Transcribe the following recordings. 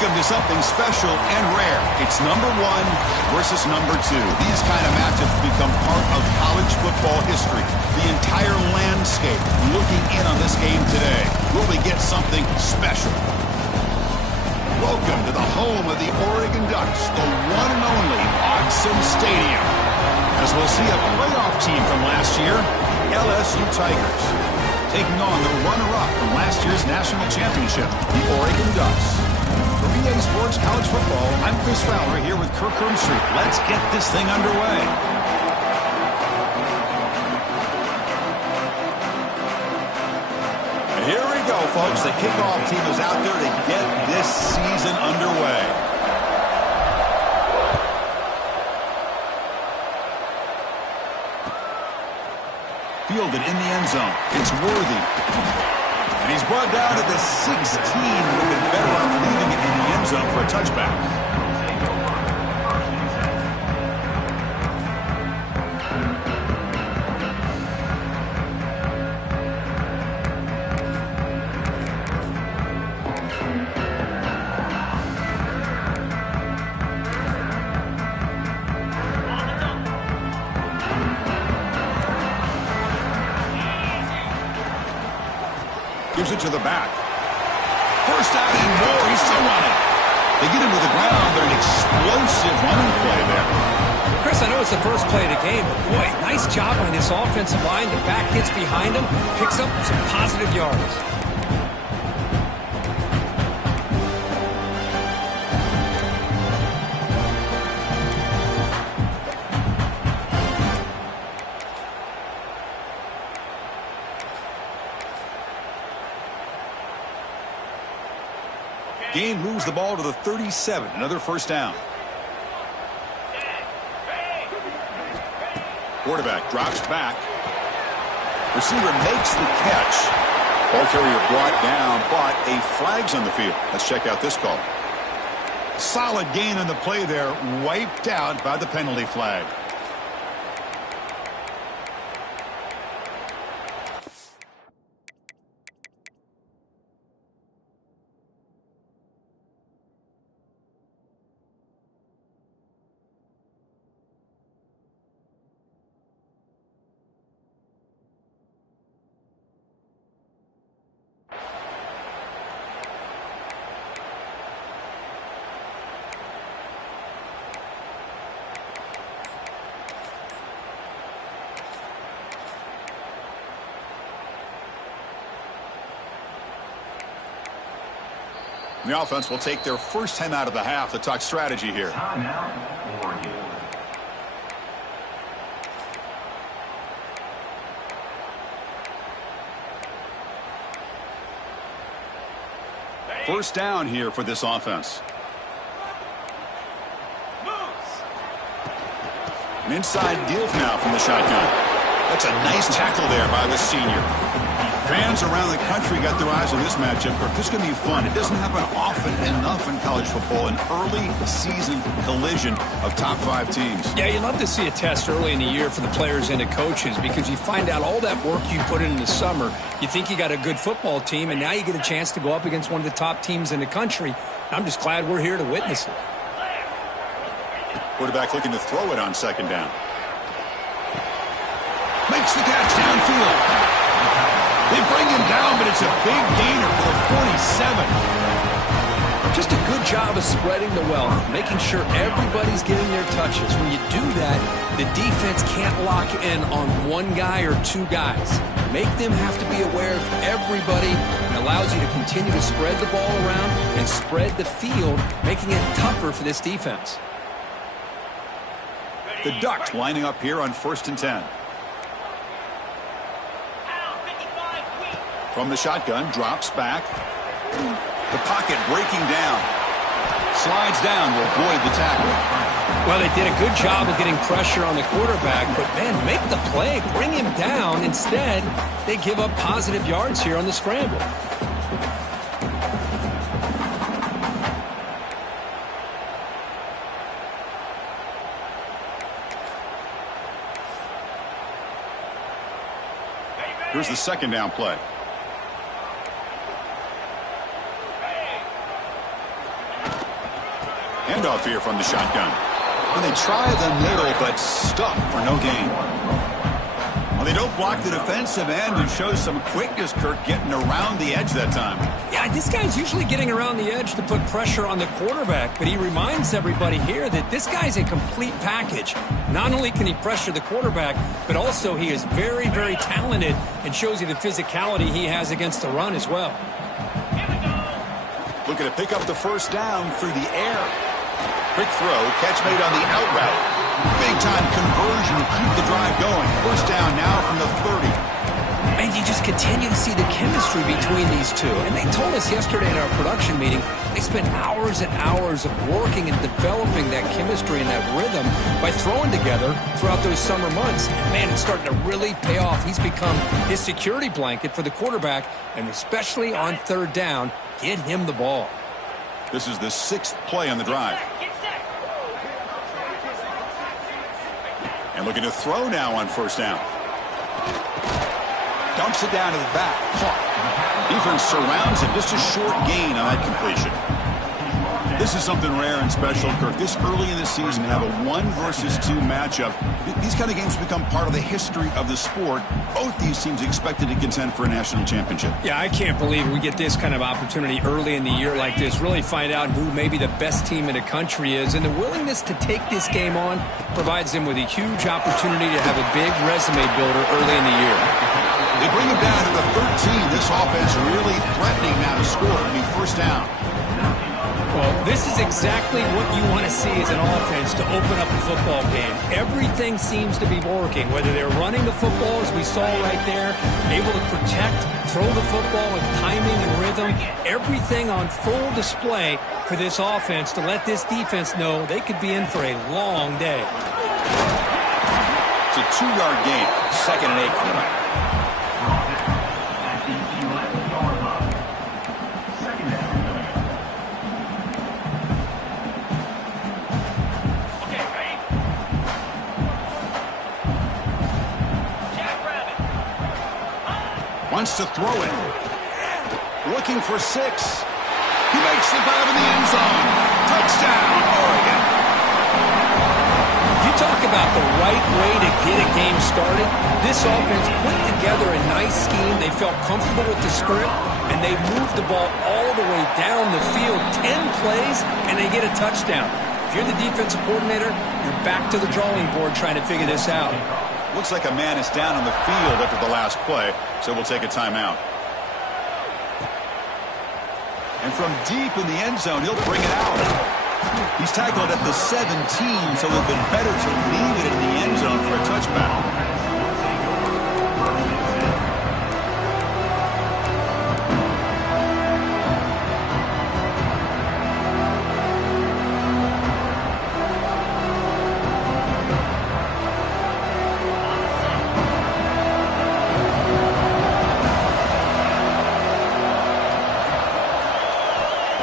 Welcome to something special and rare. It's number 1 versus number 2. These kind of matchups become part of college football history. The entire landscape looking in on this game today. Will we get something special? Welcome to the home of the Oregon Ducks, the one and only Autzen Stadium. As we'll see a playoff team from last year, LSU Tigers, taking on the runner-up from last year's national championship, the Oregon Ducks. For EA Sports College Football, I'm Chris Fowler here with Kirk Herbstreit. Let's get this thing underway. Here we go, folks. The kickoff team is out there to get this season underway. Fielded in the end zone. It's Worthy. And he's brought down to the 16. Would have been better off leaving it in the end zone for a touchback. Gives it to the back. First out and more. He's still running. They get him to the ground. They're an explosive running play there. Chris, I know it's the first play of the game, but boy, nice job on this offensive line. The back gets behind him, picks up some positive yards. Game moves the ball to the 37. Another first down. Quarterback drops back. Receiver makes the catch. Ball carrier brought down, but a flag's on the field. Let's check out this call. Solid gain on the play there. Wiped out by the penalty flag. The offense will take their first time out of the half to talk strategy here. First down here for this offense. An inside deal now from the shotgun. That's a nice tackle there by the senior. Fans around the country got their eyes on this matchup. This is going to be fun. It doesn't happen often enough in college football, an early season collision of top 5 teams. Yeah, you love to see a test early in the year for the players and the coaches because you find out all that work you put in the summer. You think you got a good football team, and now you get a chance to go up against one of the top teams in the country. I'm just glad we're here to witness it. Quarterback looking to throw it on second down. Makes the catch downfield. They bring him down, but it's a big gainer for the 47. Just a good job of spreading the wealth, making sure everybody's getting their touches. When you do that, the defense can't lock in on one guy or 2 guys. Make them have to be aware of everybody and allows you to continue to spread the ball around and spread the field, making it tougher for this defense. The Ducks lining up here on 1st and 10. From the shotgun, drops back. The pocket breaking down. Slides down to avoid the tackle. Well, they did a good job of getting pressure on the quarterback, but, man, make the play. Bring him down. Instead, they give up positive yards here on the scramble. Here's the second down play. Handoff here from the shotgun. And they try the middle, but stuck for no gain. Well, they don't block the defensive end and show some quickness, Kirk, getting around the edge that time. Yeah, this guy's usually getting around the edge to put pressure on the quarterback, but he reminds everybody here that this guy's a complete package. Not only can he pressure the quarterback, but also he is very, very talented and shows you the physicality he has against the run as well. Looking to pick up the first down through the air. Quick throw, catch made on the out route. Big-time conversion to keep the drive going. First down now from the 30. And you just continue to see the chemistry between these two. And they told us yesterday in our production meeting, they spent hours and hours of working and developing that chemistry and that rhythm by throwing together throughout those summer months. And, man, it's starting to really pay off. He's become his security blanket for the quarterback, and especially on third down, get him the ball. This is the 6th play on the drive. And looking to throw now on first down. Dumps it down to the back. Caught. Defense surrounds him. Just a short gain on that completion. This is something rare and special, Kirk. This early in the season, have a 1 versus 2 matchup. These kind of games become part of the history of the sport. Both these teams expected to contend for a national championship. Yeah, I can't believe we get this kind of opportunity early in the year like this. Really find out who maybe the best team in the country is. And the willingness to take this game on provides them with a huge opportunity to have a big resume builder early in the year. They bring him down to the 13. This offense really threatening now to score. I mean, first down. Well, this is exactly what you want to see as an offense to open up a football game. Everything seems to be working, whether they're running the football, as we saw right there, able to protect, throw the football with timing and rhythm, everything on full display for this offense to let this defense know they could be in for a long day. It's a 2-yard gain, 2nd and 8. Wants to throw it. Looking for 6. He makes the grab in the end zone. Touchdown, Oregon. You talk about the right way to get a game started. This offense put together a nice scheme. They felt comfortable with the script, and they moved the ball all the way down the field. 10 plays, and they get a touchdown. If you're the defensive coordinator, you're back to the drawing board trying to figure this out. Looks like a man is down on the field after the last play, so we'll take a timeout. And from deep in the end zone, he'll bring it out. He's tackled at the 17, so it would have been better to leave it in the end zone for a touchback.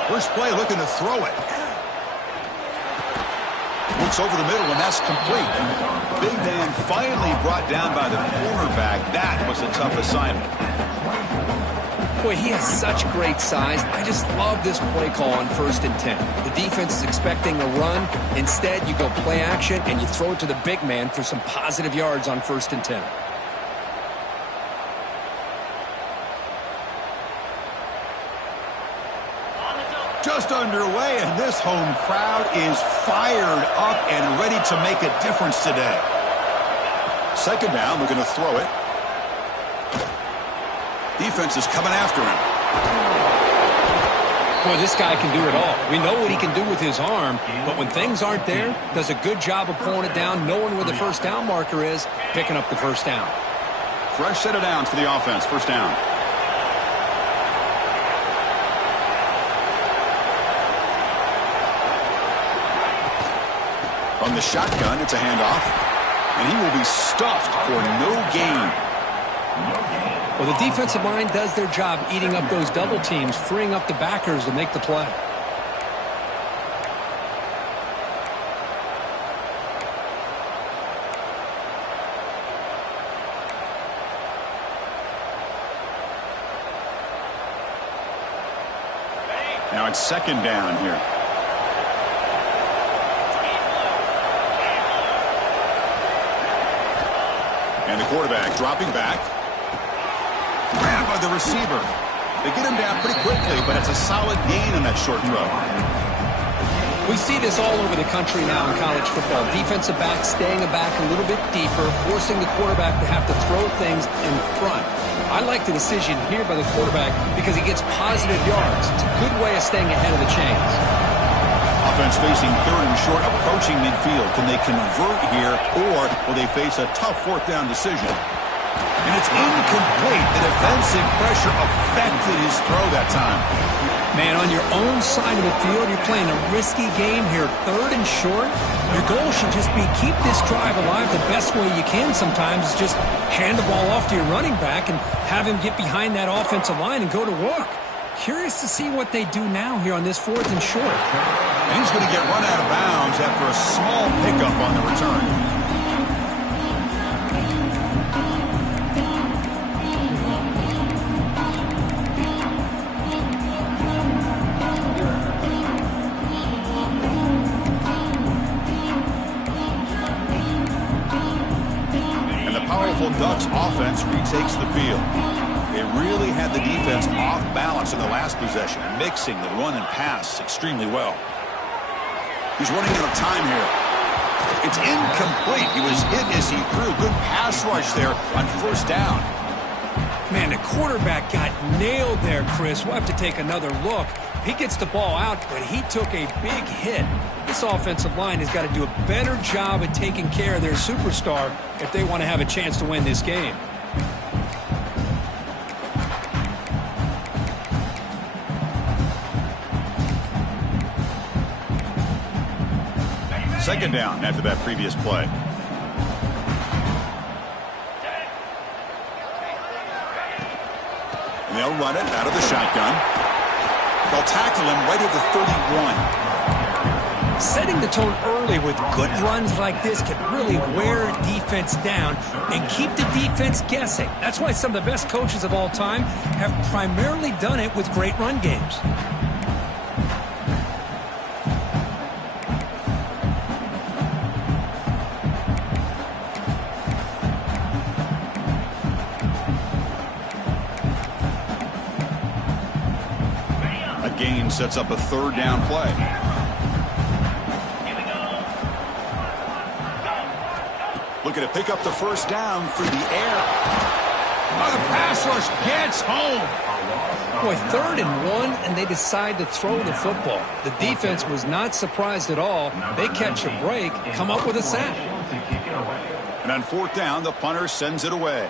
First play looking to throw it. Looks over the middle, and that's complete. Big man finally brought down by the cornerback. That was a tough assignment. Boy, he has such great size. I just love this play call on 1st and 10. The defense is expecting a run. Instead, you go play action, and you throw it to the big man for some positive yards on 1st and 10. Just underway, and this home crowd is fired up and ready to make a difference today. 2nd down, looking to throw it. Defense is coming after him. Boy, this guy can do it all. We know what he can do with his arm, but when things aren't there, does a good job of pulling it down, knowing where the first down marker is, picking up the first down. Fresh set of downs for the offense. First down. On the shotgun, it's a handoff, and he will be stuffed for no gain. Well, the defensive line does their job eating up those double teams, freeing up the backers to make the play. Now it's 2nd down here. And the quarterback dropping back. Grabbed by the receiver. They get him down pretty quickly, but it's a solid gain on that short throw. We see this all over the country now in college football. Defensive backs staying back a little bit deeper, forcing the quarterback to have to throw things in front. I like the decision here by the quarterback because he gets positive yards. It's a good way of staying ahead of the chains. Offense facing third and short, approaching midfield. Can they convert here, or will they face a tough fourth down decision? And it's incomplete. The defensive pressure affected his throw that time. Man, on your own side of the field, you're playing a risky game here. Third and short, your goal should just be keep this drive alive the best way you can sometimes is just hand the ball off to your running back and have him get behind that offensive line and go to work. Curious to see what they do now here on this fourth and short. And he's going to get run out of bounds after a small pickup on the return. Ducks offense retakes the field. They really had the defense off balance in the last possession, mixing the run and pass extremely well. He's running out of time here. It's incomplete. He was hit as he threw. Good pass rush there on first down. Man, the quarterback got nailed there, Chris. We'll have to take another look. He gets the ball out, but he took a big hit. This offensive line has got to do a better job at taking care of their superstar if they want to have a chance to win this game. Second down after that previous play. And they'll run it out of the shotgun. They'll tackle him right at the 31. Setting the tone early with good runs like this can really wear a defense down and keep the defense guessing. That's why some of the best coaches of all time have primarily done it with great run games. Gain sets up a third down play. Looking to pick up the first down through the air. Oh, the pass rush gets home. Boy, 3rd and 1, and they decide to throw the football. The defense was not surprised at all. They catch a break, come up with a sack. And on fourth down, the punter sends it away.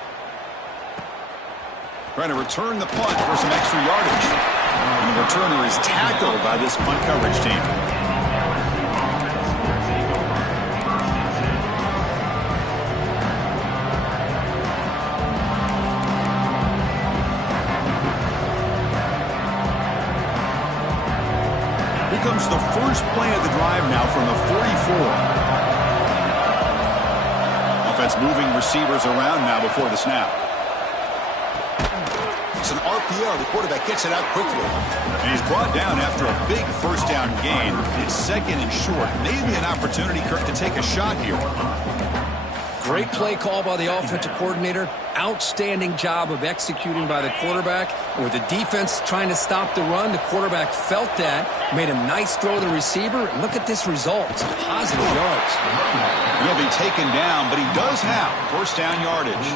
Trying to return the punt for some extra yardage. And the returner is tackled by this punt coverage team. Here comes the first play of the drive now from the 44. Offense moving receivers around now before the snap. It's an RPO. The quarterback gets it out quickly. And he's brought down after a big first down gain. It's second and short. Maybe an opportunity, Kirk, to take a shot here. Great play call by the offensive coordinator. Outstanding job of executing by the quarterback. With the defense trying to stop the run, the quarterback felt that. Made a nice throw to the receiver. And look at this result. It's positive yards. He'll be taken down, but he does have first down yardage.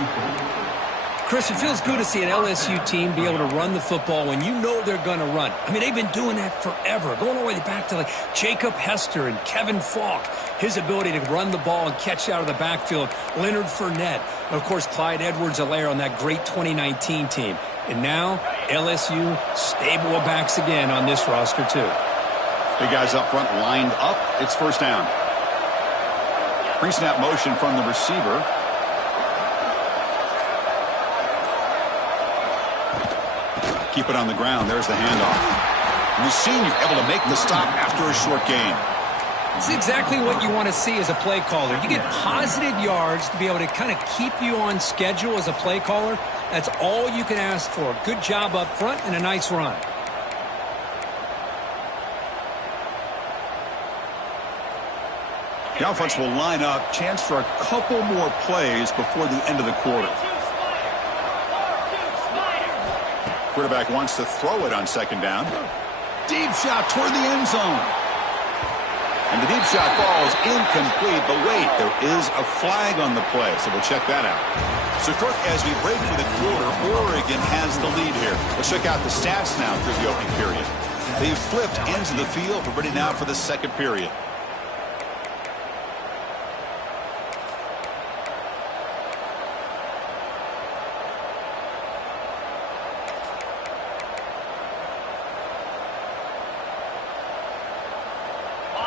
Chris, it feels good to see an LSU team be able to run the football when you know they're going to run. I mean, they've been doing that forever, going all the way back to like Jacob Hester and Kevin Falk. His ability to run the ball and catch out of the backfield. Leonard Fournette. And of course, Clyde Edwards-Helaire on that great 2019 team. And now, LSU stable of backs again on this roster, too. Big guys up front lined up. It's first down. Pre-snap motion from the receiver. Keep it on the ground. There's the handoff. And the senior able to make the stop after a short gain. It's exactly what you want to see as a play caller. You get positive yards to be able to kind of keep you on schedule as a play caller. That's all you can ask for. Good job up front and a nice run. The offense will line up. Chance for a couple more plays before the end of the quarter. Quarterback wants to throw it on second down. Deep shot toward the end zone. And the deep shot falls incomplete. But wait, there is a flag on the play, so we'll check that out. So, Kirk, as we break for the quarter, Oregon has the lead here. Let's check out the stats now through the opening period. They've flipped ends of the field. We're ready now for the second period.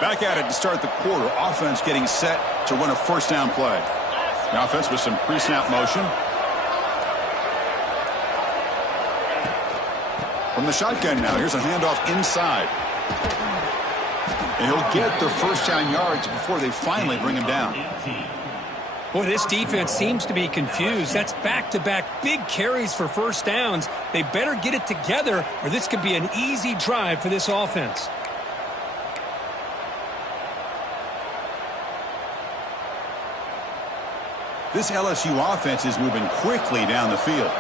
Back at it to start the quarter. Offense getting set to run a first down play. The offense with some pre-snap motion. From the shotgun now. Here's a handoff inside. And he'll get the first down yards before they finally bring him down. Boy, this defense seems to be confused. That's back-to-back big carries for first downs. They better get it together or this could be an easy drive for this offense. This LSU offense is moving quickly down the field.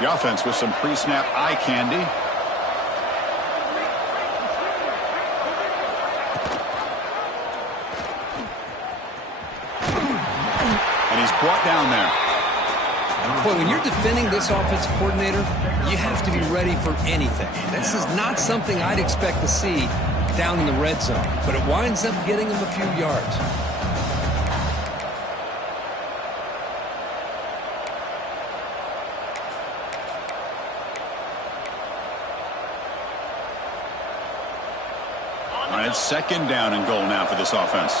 The offense with some pre-snap eye candy. And he's brought down there. Boy, when you're defending this offensive coordinator, you have to be ready for anything. This is not something I'd expect to see down in the red zone, but it winds up getting him a few yards. All right, second down and goal now for this offense.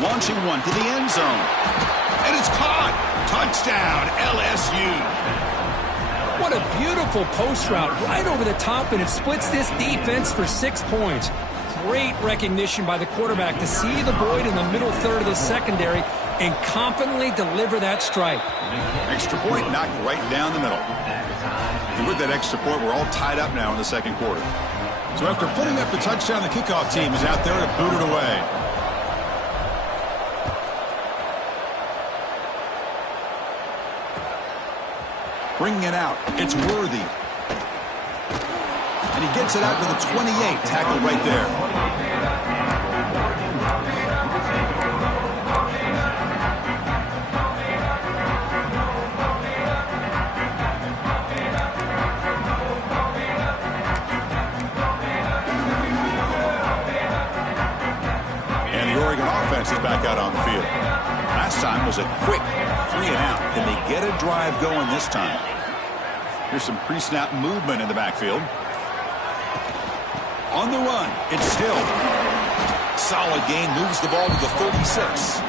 Launching one to the end zone. And it's caught. Touchdown, LSU. What a beautiful post route right over the top, and it splits this defense for 6 points. Great recognition by the quarterback to see the void in the middle third of the secondary and confidently deliver that strike. Extra point knocked right down the middle. And with that extra point, we're all tied up now in the second quarter. So after putting up the touchdown, the kickoff team is out there to boot it away. Bringing it out. It's Worthy. And he gets it out to the 28. Tackled right there. And the Oregon offense is back out on the field. Last time was a quick 3 and out. Can they get a drive going this time? Here's some pre-snap movement in the backfield. On the run, it's Hill. Solid gain, moves the ball to the 36.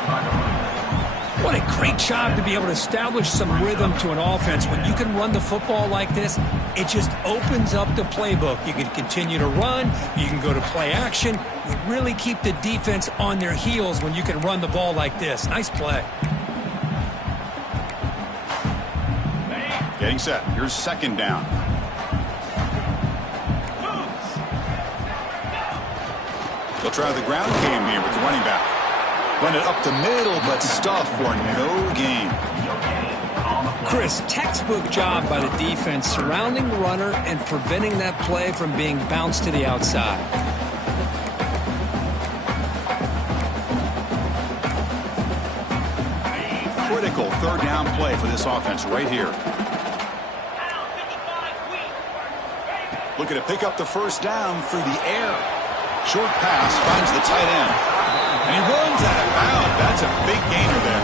What a great job to be able to establish some rhythm to an offense. When you can run the football like this, it just opens up the playbook. You can continue to run. You can go to play action. You really keep the defense on their heels when you can run the ball like this. Nice play. Getting set. Here's second down. They'll try the ground game here with the running back. Run it up the middle, but stuff for no gain. Chris, textbook job by the defense surrounding the runner and preventing that play from being bounced to the outside. Critical third down play for this offense right here. Looking to pick up the first down through the air. Short pass finds the tight end. And he runs out of bounds. That's a big gainer there.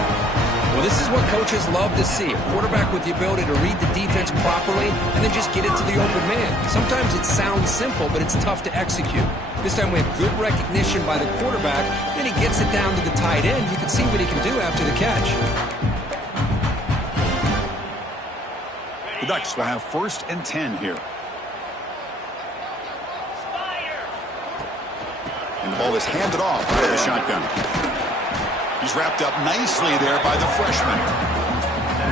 Well, this is what coaches love to see. A quarterback with the ability to read the defense properly and then just get it to the open man. Sometimes it sounds simple, but it's tough to execute. This time we have good recognition by the quarterback. Then he gets it down to the tight end. You can see what he can do after the catch. The Ducks will have 1st and 10 here. And the ball is handed off by the shotgun. He's wrapped up nicely there by the freshman.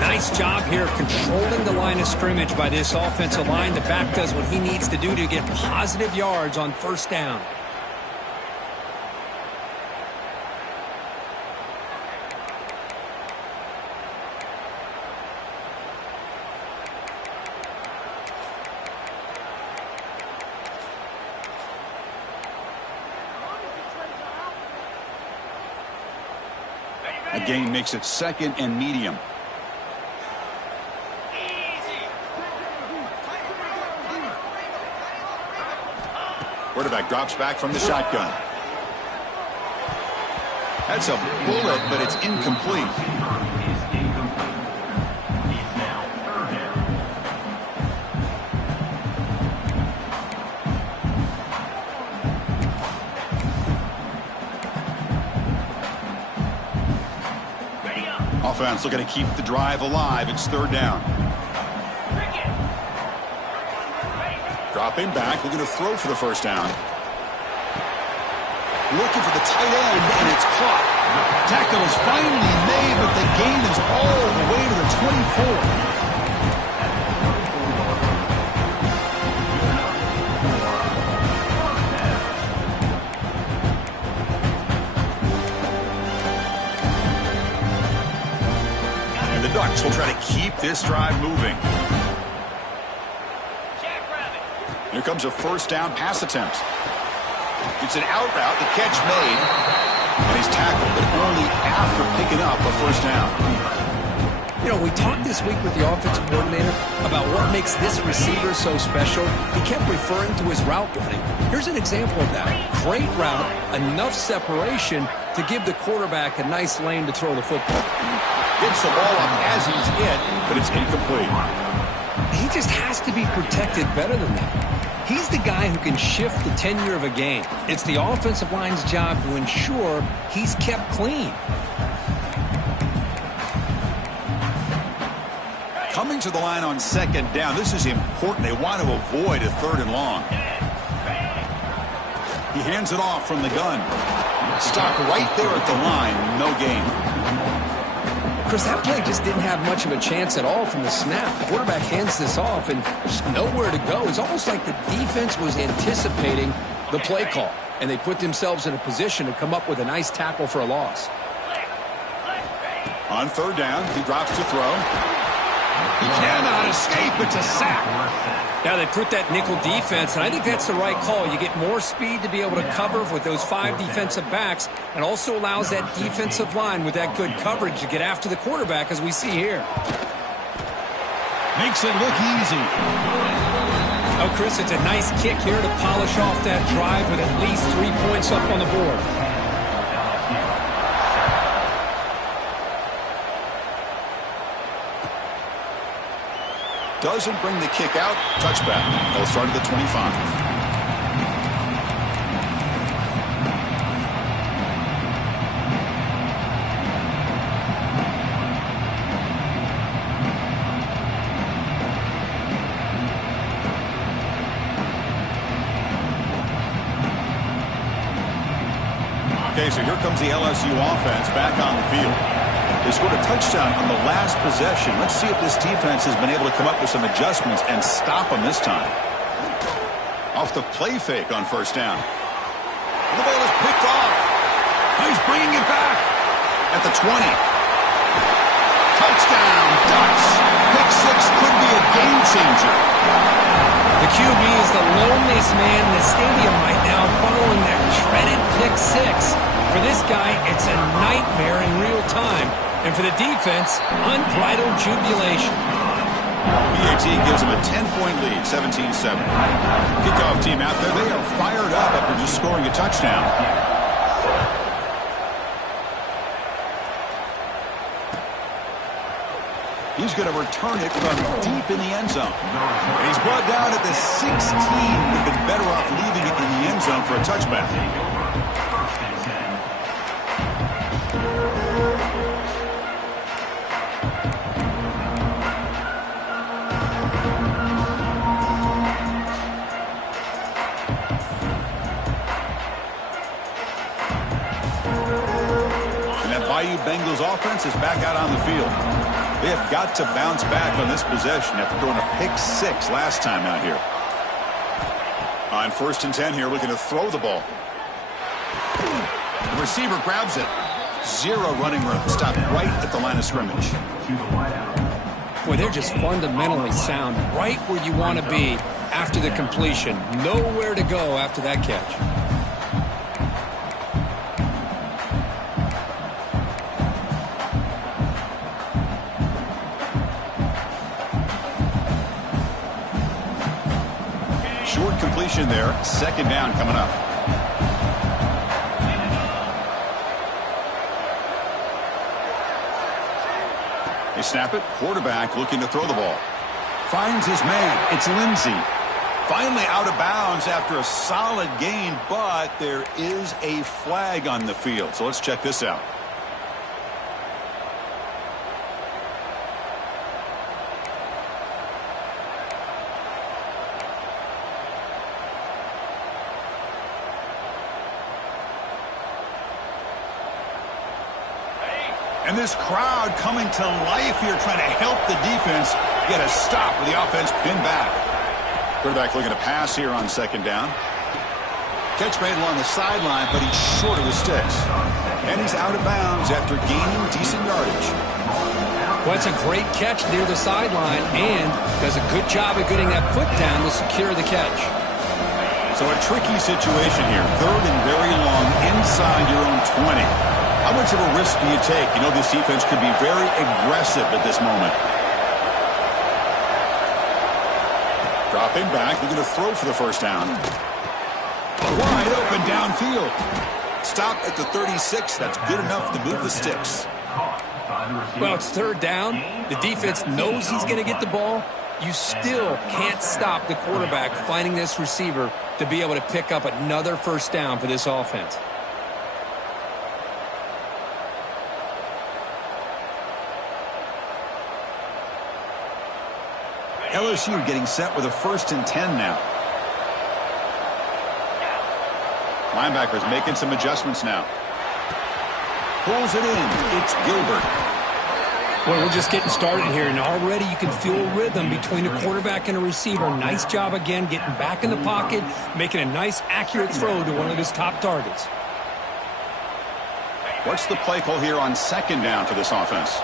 Nice job here controlling the line of scrimmage by this offensive line. The back does what he needs to do to get positive yards on first down. A gain makes it second and medium. Quarterback drops back from the shotgun. That's a bullet, but it's incomplete. Offense looking to keep the drive alive. It's third down. Dropping back, looking to throw for the first down. Looking for the tight end, and it's caught. Tackle is finally made, but the gain is all the way to the 24. Ducks will try to keep this drive moving. Here comes a first down pass attempt. It's an out route, the catch made, and he's tackled, but only after picking up a first down. You know, we talked this week with the offensive coordinator about what makes this receiver so special. He kept referring to his route running. Here's an example of that. Great route, enough separation to give the quarterback a nice lane to throw the football. Gets the ball up as he's hit, but it's incomplete. He just has to be protected better than that. He's the guy who can shift the tenure of a game. It's the offensive line's job to ensure he's kept clean. Coming to the line on second down, this is important. They want to avoid a third and long. He hands it off from the gun. Stopped right there at the line, no gain. Chris, that play just didn't have much of a chance at all from the snap. The quarterback hands this off and just nowhere to go. It's almost like the defense was anticipating the play call, and they put themselves in a position to come up with a nice tackle for a loss. On third down, he drops to throw. He cannot escape. It's a sack. Now they put that nickel defense, and I think that's the right call. You get more speed to be able to cover with those 5 defensive backs, and also allows that defensive line with that good coverage to get after the quarterback, as we see here. Makes it look easy. Oh, Chris, it's a nice kick here to polish off that drive with at least 3 points up on the board. Doesn't bring the kick out. Touchback. They'll start at the 25. Okay, so here comes the LSU offense back on the field. They scored a touchdown on the last possession. Let's see if this defense has been able to come up with some adjustments and stop them this time. Off the play fake on first down. And the ball is picked off. He's bringing it back at the 20. Touchdown, Ducks. Pick six could be a game changer. The QB is the loneliest man in the stadium right now following that dreaded pick six. For this guy, it's a nightmare in real time. And for the defense, unbridled jubilation. BAT gives him a 10-point lead, 17-7. Kickoff team out there, they are fired up after just scoring a touchdown. He's going to return it from deep in the end zone. And he's brought down at the 16. They've been better off leaving it in the end zone for a touchback. And that Bengals offense is back out on the field. They have got to bounce back on this possession after throwing a pick 6 last time out here. On 1st and 10 here, looking to throw the ball. The receiver grabs it. 0 running room. Stopped right at the line of scrimmage. Boy, they're just fundamentally sound, right where you want to be after the completion. Nowhere to go after that catch. Short completion there. 2nd down coming up. They snap it. Quarterback looking to throw the ball. Finds his man. It's Lindsey. Finally out of bounds after a solid gain, but there is a flag on the field. So let's check this out. And this crowd coming to life here, trying to help the defense get a stop with the offense pinned back. Quarterback looking to pass here on 2nd down. Catch made along the sideline, but he's short of the sticks. And he's out of bounds after gaining decent yardage. Well, it's a great catch near the sideline and does a good job of getting that foot down to secure the catch. So a tricky situation here. 3rd and very long inside your own 20. How much of a risk do you take? You know this defense could be very aggressive at this moment. Dropping back, looking to throw for the 1st down. Wide open downfield. Stop at the 36. That's good enough to move the sticks. Well, it's 3rd down. The defense knows he's going to get the ball. You still can't stop the quarterback finding this receiver to be able to pick up another 1st down for this offense. LSU getting set with a 1st and 10 now. Linebackers making some adjustments now. Pulls it in. It's Gilbert. Well, we're just getting started here, and already you can feel a rhythm between a quarterback and a receiver. Nice job again getting back in the pocket, making a nice, accurate throw to one of his top targets. What's the play call here on 2nd down for this offense?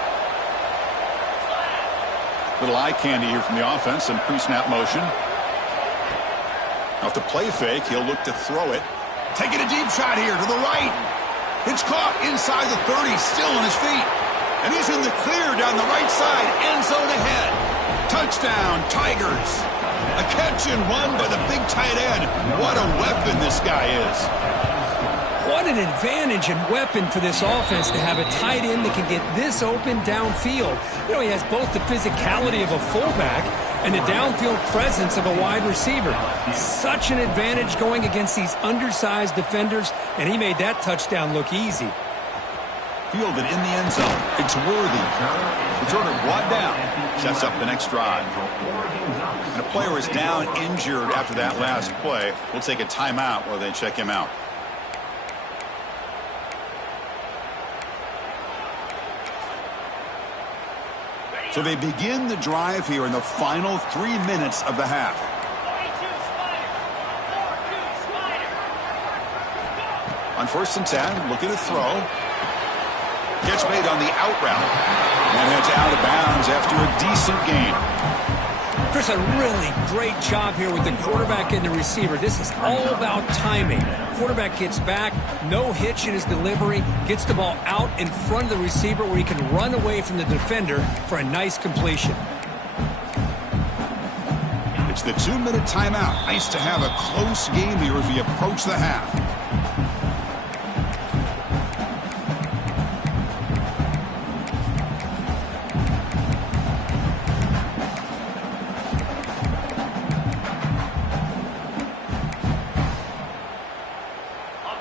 Little eye candy here from the offense, some pre-snap motion. Off the play fake, he'll look to throw it. Taking a deep shot here to the right. It's caught inside the 30, still on his feet. And he's in the clear down the right side, end zone ahead. Touchdown, Tigers. A catch and run by the big tight end. What a weapon this guy is. What an advantage and weapon for this offense to have a tight end that can get this open downfield. You know, he has both the physicality of a fullback and the downfield presence of a wide receiver. Such an advantage going against these undersized defenders, and he made that touchdown look easy. Fielded in the end zone. It's Worthy. Returner brought down. Sets up the next drive. And a player is down injured after that last play. We'll take a timeout while they check him out. So they begin the drive here in the final 3 minutes of the half. On 1st and 10, looking to throw. Catch made on the out route. And it's out of bounds after a decent gain. Chris, a really great job here with the quarterback and the receiver. This is all about timing. Quarterback gets back, no hitch in his delivery, gets the ball out in front of the receiver where he can run away from the defender for a nice completion. It's the 2-minute timeout. Nice to have a close game here as we approach the half.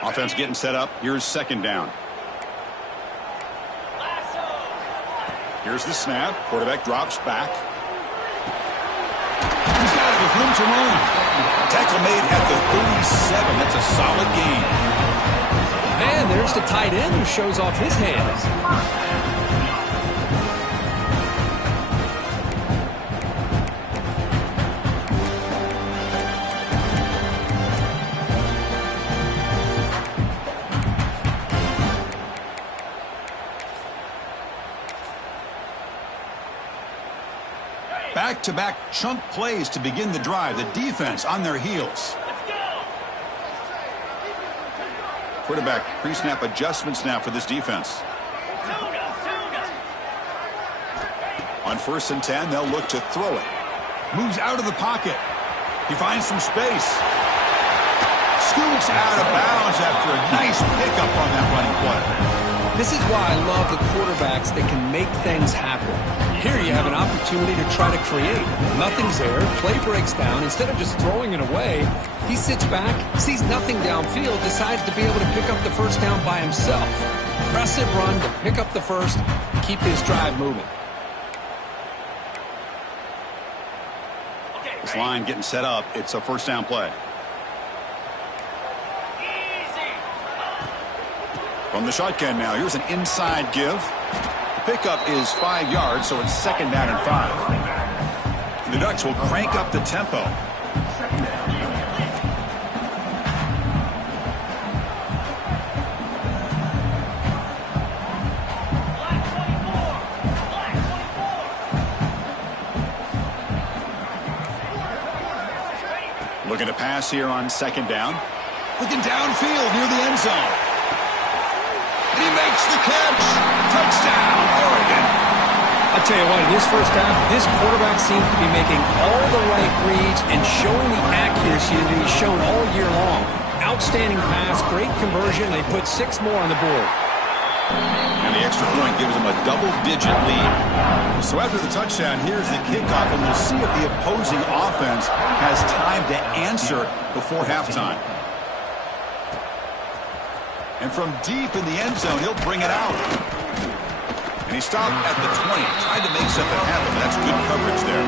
Offense getting set up. Here's 2nd down. Here's the snap. Quarterback drops back. He's got it with room to run. Tackle made at the 37. That's a solid gain. And there's the tight end who shows off his hands. Back-to-back chunk plays to begin the drive. The defense on their heels. Quarterback pre-snap adjustments now for this defense. On 1st and 10, they'll look to throw it. Moves out of the pocket. He finds some space. Scoots out of bounds after a nice pickup on that running play. This is why I love the quarterbacks that can make things happen. Here you have an opportunity to try to create. Nothing's there. Play breaks down. Instead of just throwing it away, he sits back, sees nothing downfield, decides to be able to pick up the first down by himself. Impressive run to pick up the first, keep this drive moving. This line getting set up. It's a first down play. From the shotgun now, here's an inside give. The pickup is 5 yards, so it's 2nd down and 5. The Ducks will crank up the tempo. Looking to pass here on 2nd down. Looking downfield near the end zone. And he makes the catch. Touchdown, Oregon. I'll tell you what, in this first half, this quarterback seems to be making all the right reads and showing the accuracy that he's shown all year long. Outstanding pass, great conversion. They put 6 more on the board. And the extra point gives them a double-digit lead. So after the touchdown, here's the kickoff, and we'll see if the opposing offense has time to answer before halftime. And from deep in the end zone, he'll bring it out. And he stopped at the 20, tried to make something happen. That's good coverage there.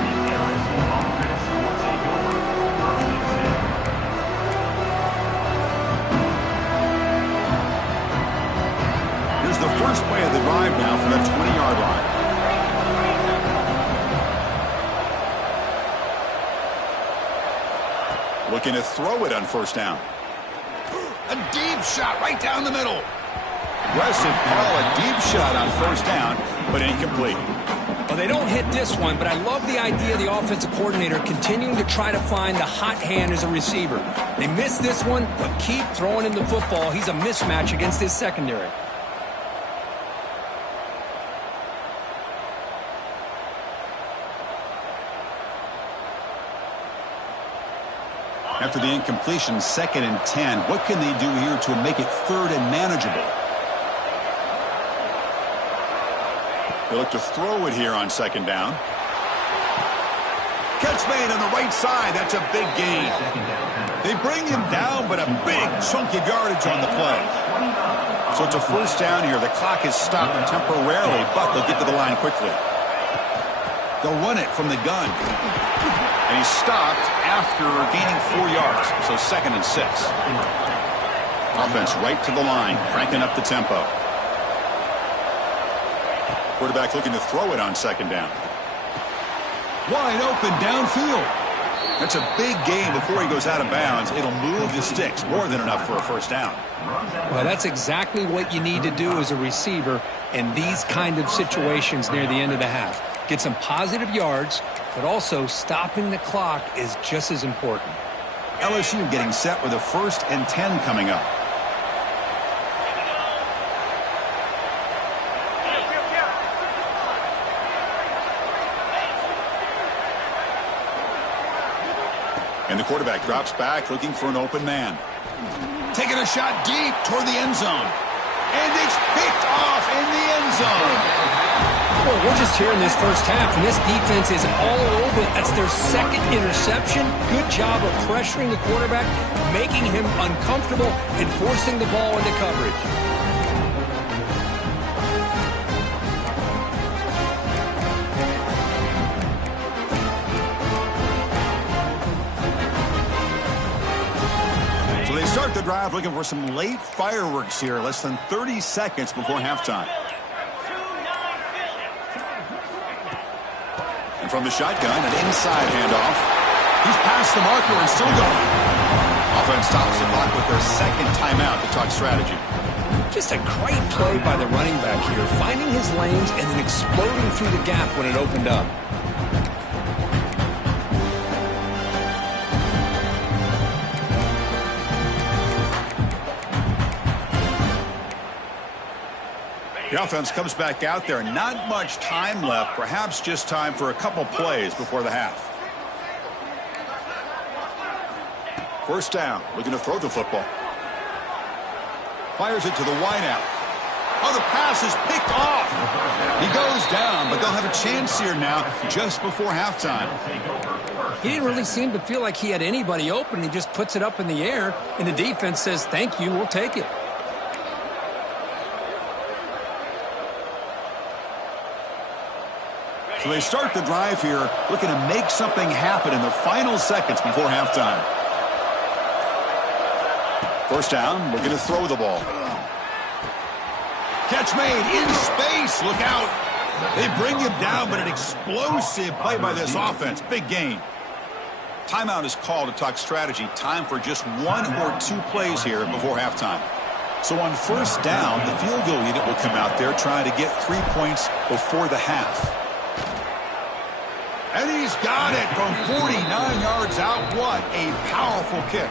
Here's the first play of the drive now from the 20-yard line. Looking to throw it on 1st down. A deep shot right down the middle. Aggressive call, a deep shot on 1st down, but incomplete. Well, they don't hit this one, but I love the idea of the offensive coordinator continuing to try to find the hot hand as a receiver. They missed this one, but keep throwing him the football. He's a mismatch against his secondary. After the incompletion, 2nd and 10. What can they do here to make it 3rd and manageable? They look to throw it here on 2nd down. Catch made on the right side. That's a big gain. They bring him down, but a big chunk of yardage on the play. So it's a 1st down here. The clock is stopped temporarily, but they'll get to the line quickly. They'll run it from the gun. And he's stopped after gaining 4 yards, so 2nd and 6. Offense right to the line, cranking up the tempo. Quarterback looking to throw it on 2nd down. Wide open downfield. That's a big gain before he goes out of bounds. It'll move the sticks, more than enough for a 1st down. Well, that's exactly what you need to do as a receiver in these kind of situations near the end of the half. Get some positive yards, but also stopping the clock is just as important. LSU getting set with a 1st and 10 coming up. And the quarterback drops back, looking for an open man. Taking a shot deep toward the end zone. And it's picked off in the end zone. Well, we're just here in this first half, and this defense is all over. That's their 2nd interception. Good job of pressuring the quarterback, making him uncomfortable, and forcing the ball into coverage. So they start the drive looking for some late fireworks here, less than 30 seconds before halftime. And from the shotgun, an inside handoff. He's past the marker and still going. Offense stops the clock with their 2nd timeout to talk strategy. Just a great play by the running back here, finding his lanes and then exploding through the gap when it opened up. The offense comes back out there. Not much time left. Perhaps just time for a couple plays before the half. First down. Looking to throw the football. Fires it to the wideout. Oh, the pass is picked off. He goes down, but they'll have a chance here now just before halftime. He didn't really seem to feel like he had anybody open. He just puts it up in the air, and the defense says, thank you, we'll take it. So they start the drive here, looking to make something happen in the final seconds before halftime. First down, looking to throw the ball. Catch made in space. Look out. They bring him down, but an explosive play by this offense. Big gain. Timeout is called to talk strategy. Time for just 1 or 2 plays here before halftime. So on first down, the field goal unit will come out there trying to get 3 points before the half. And he's got it from 49 yards out. What a powerful kick.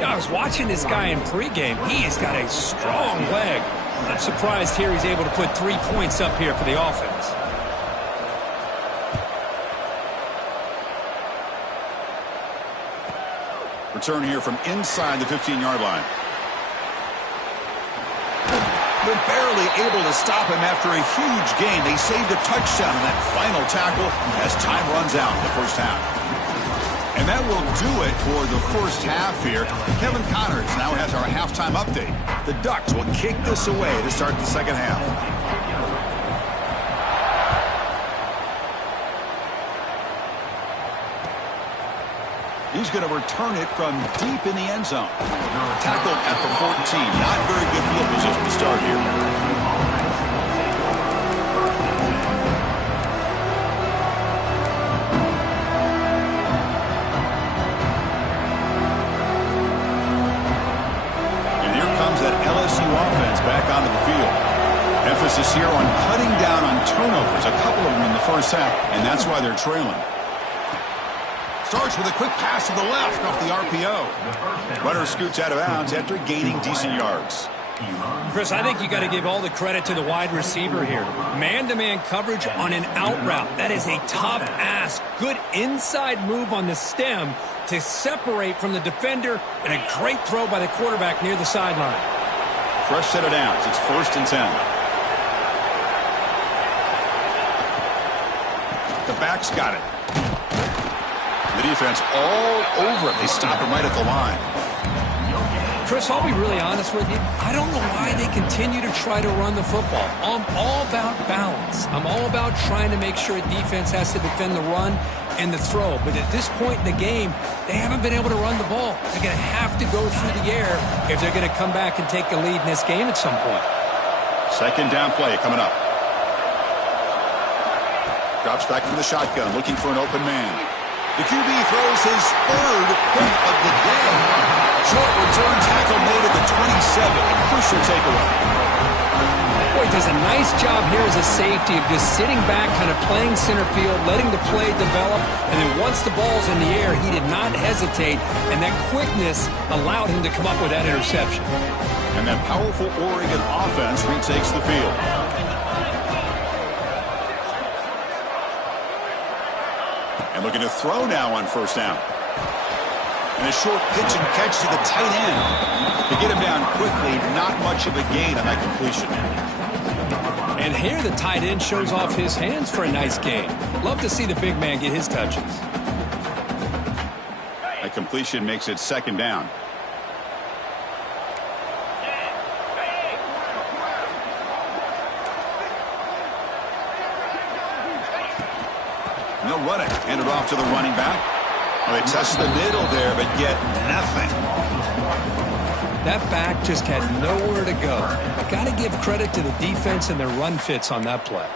Yeah, I was watching this guy in pregame. He has got a strong leg. I'm surprised here he's able to put 3 points up here for the offense. Return here from inside the 15-yard line. They're barely able to stop him after a huge gain. They saved a touchdown in that final tackle as time runs out in the first half. And that will do it for the first half here. Kevin Connors now has our halftime update. The Ducks will kick this away to start the second half. He's going to return it from deep in the end zone. Tackled at the 14. Not very good field position to start here. And here comes that LSU offense back onto the field. Emphasis here on cutting down on turnovers. A couple of them in the first half, and that's why they're trailing. Starts with a quick pass to the left off the RPO. Runner scoots out of bounds after gaining decent yards. Chris, I think you got to give all the credit to the wide receiver here. Man-to-man coverage on an out route. That is a tough ask. Good inside move on the stem to separate from the defender, and a great throw by the quarterback near the sideline. Fresh set of downs. It's 1st and 10. The back's got it. The defense all over it. They stop him right at the line. Chris, I'll be really honest with you. I don't know why they continue to try to run the football. I'm all about balance. I'm all about trying to make sure a defense has to defend the run and the throw. But at this point in the game, they haven't been able to run the ball. They're going to have to go through the air if they're going to come back and take a lead in this game at some point. Second down play coming up. Drops back from the shotgun, looking for an open man. The QB throws his 3rd hit of the day. Short return tackle made at the 27. A crucial takeaway. Boy, he does a nice job here as a safety of just sitting back, kind of playing center field, letting the play develop, and then once the ball's in the air, he did not hesitate, and that quickness allowed him to come up with that interception. And that powerful Oregon offense retakes the field. And looking to throw now on first down. And a short pitch and catch to the tight end. To get him down quickly, not much of a gain on that completion. And here the tight end shows off his hands for a nice gain. Love to see the big man get his touches. That completion makes it 2nd down. They'll run it. Hand it off to the running back. Well, they test the middle there, but get nothing. That back just had nowhere to go. Got to give credit to the defense and their run fits on that play.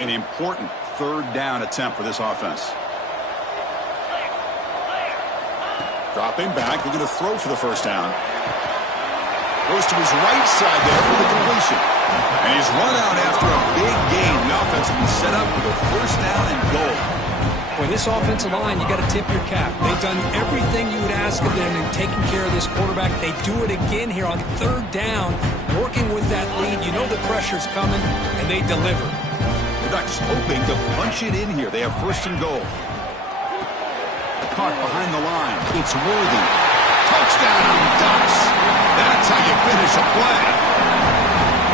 An important 3rd down attempt for this offense. Dropping back, looking to throw for the first down. Goes to his right side there for the completion. And he's run out after a big gain. The offense will be set up with a first down and goal. Boy, this offensive line, you got to tip your cap. They've done everything you would ask of them in taking care of this quarterback. They do it again here on third down, working with that lead. You know the pressure's coming, and they deliver. The Ducks hoping to punch it in here. They have first and goal. Caught behind the line. It's Worthy. Touchdown, Ducks. That's how you finish a play.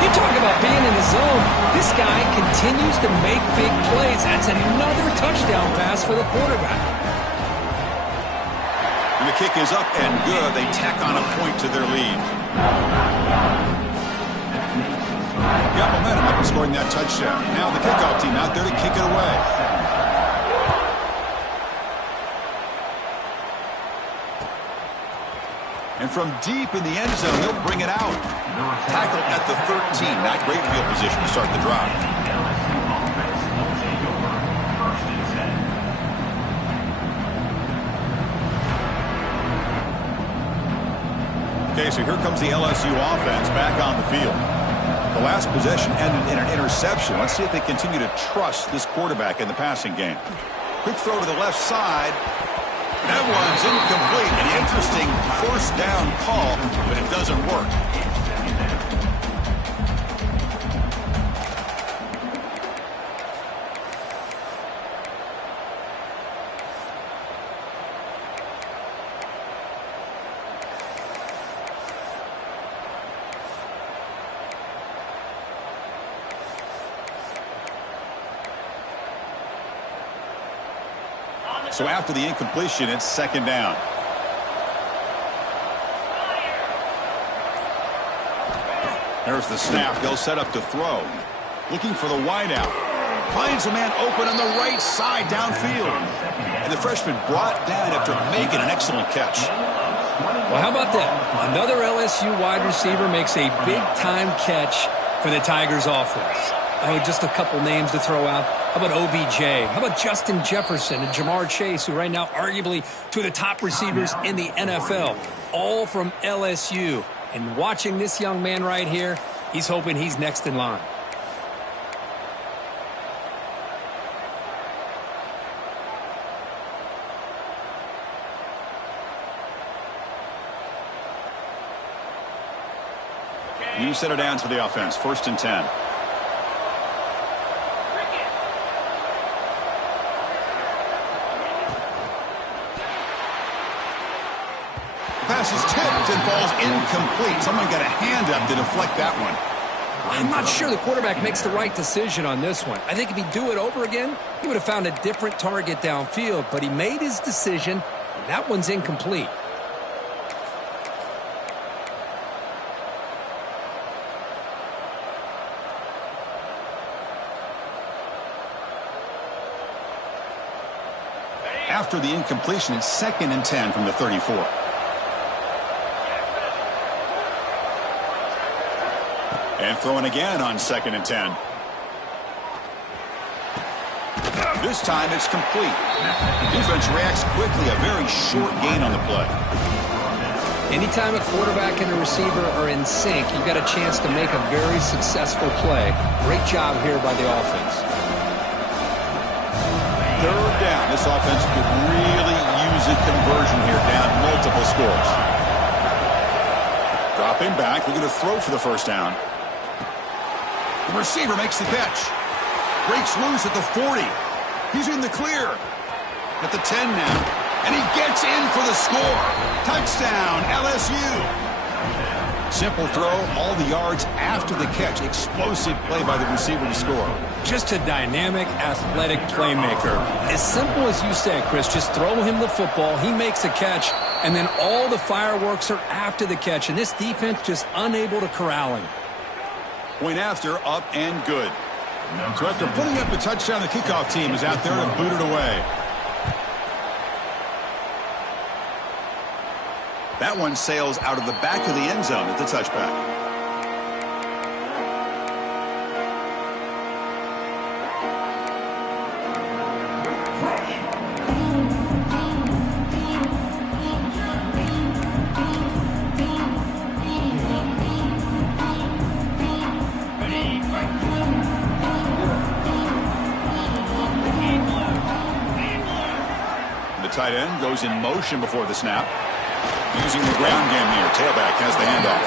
You talk about being in the zone. This guy continues to make big plays. That's another touchdown pass for the quarterback. And the kick is up and good. They tack on a point to their lead. Got momentum up and scoring that touchdown. Now the kickoff team out there to kick it away. And from deep in the end zone, he'll bring it out. Tackle at the 13. Not great field position to start the drive. Okay, so here comes the LSU offense back on the field. The last possession ended in an interception. Let's see if they continue to trust this quarterback in the passing game. Quick throw to the left side. That one's incomplete. An interesting first down call, but it doesn't work. So after the incompletion, it's second down. There's the snap. They'll set up to throw. Looking for the wideout. Finds a man open on the right side downfield. And the freshman brought down after making an excellent catch. Well, how about that? Another LSU wide receiver makes a big-time catch for the Tigers offense. Oh, just a couple names to throw out. How about OBJ? How about Justin Jefferson and Jamar Chase, who right now arguably two of the top receivers in the NFL, all from LSU. And watching this young man right here, he's hoping he's next in line. New set of downs for the offense. First and 10. Pass is tipped and falls incomplete. Someone got a hand up to deflect that one. I'm not sure the quarterback makes the right decision on this one. I think if he'd do it over again, he would have found a different target downfield, but he made his decision, and that one's incomplete. After the incompletion, it's second and 10 from the 34. And throwing again on second and 10. This time it's complete. Defense reacts quickly. A very short gain on the play. Anytime a quarterback and a receiver are in sync, you've got a chance to make a very successful play. Great job here by the offense. Third down. This offense could really use a conversion here, down multiple scores. Dropping back, looking to throw for the first down. The receiver makes the catch. Breaks loose at the 40. He's in the clear. At the 10 now. And he gets in for the score. Touchdown, LSU. Simple throw, all the yards after the catch. Explosive play by the receiver to score. Just a dynamic, athletic playmaker. As simple as you said, Chris, just throw him the football. He makes a catch, and then all the fireworks are after the catch. And this defense just unable to corral him. Point after, up and good. So after putting up a touchdown, the kickoff team is out there to boot it away. That one sails out of the back of the end zone at the touchback. tight end goes in motion before the snap. Using the ground game here. Tailback has the handoff.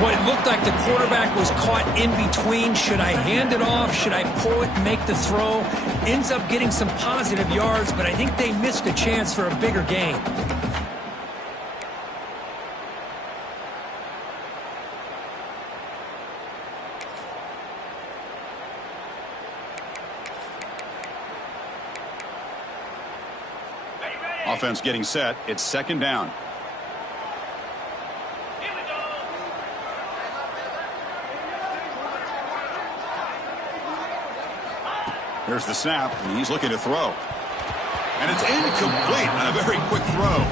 Well, it looked like the quarterback was caught in between. Should I hand it off? Should I pull it and make the throw? Ends up getting some positive yards, but I think they missed a chance for a bigger gain. Offense getting set. It's second down. Here's the snap, and he's looking to throw. And it's incomplete on a very quick throw.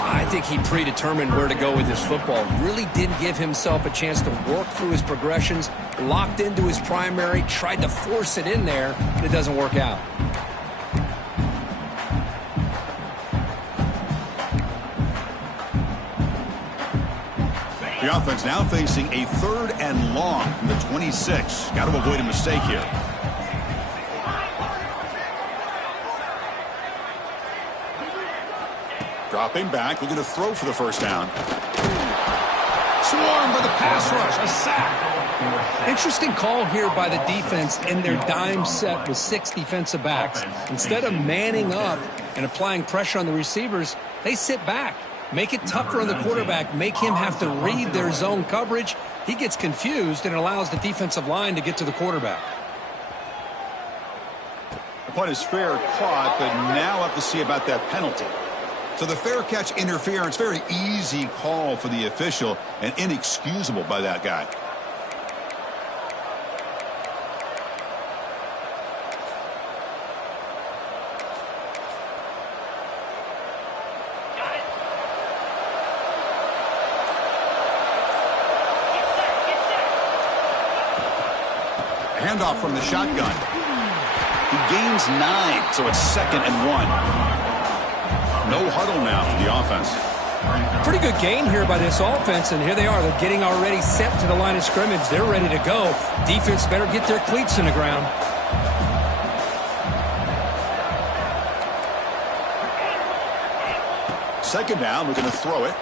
I think he predetermined where to go with his football. Really didn't give himself a chance to work through his progressions. Locked into his primary, tried to force it in there, but it doesn't work out. The offense now facing a 3rd and long from the 26. Got to avoid a mistake here. Dropping back, looking to throw for the first down. Swarmed by the pass rush, a sack. Interesting call here by the defense in their dime set with 6 defensive backs. Instead of manning up and applying pressure on the receivers, they sit back. Make it tougher on the quarterback. Make him have to read their zone coverage. He gets confused and allows the defensive line to get to the quarterback. The punt is fair caught, but now up to see about that penalty. So the fair catch interference, very easy call for the official and inexcusable by that guy. Handoff from the shotgun. He gains 9, so it's 2nd and 1. No huddle now for the offense. Pretty good gain here by this offense, and here they are. They're getting already set to the line of scrimmage. They're ready to go. Defense better get their cleats in the ground. Second down, we're going to throw it.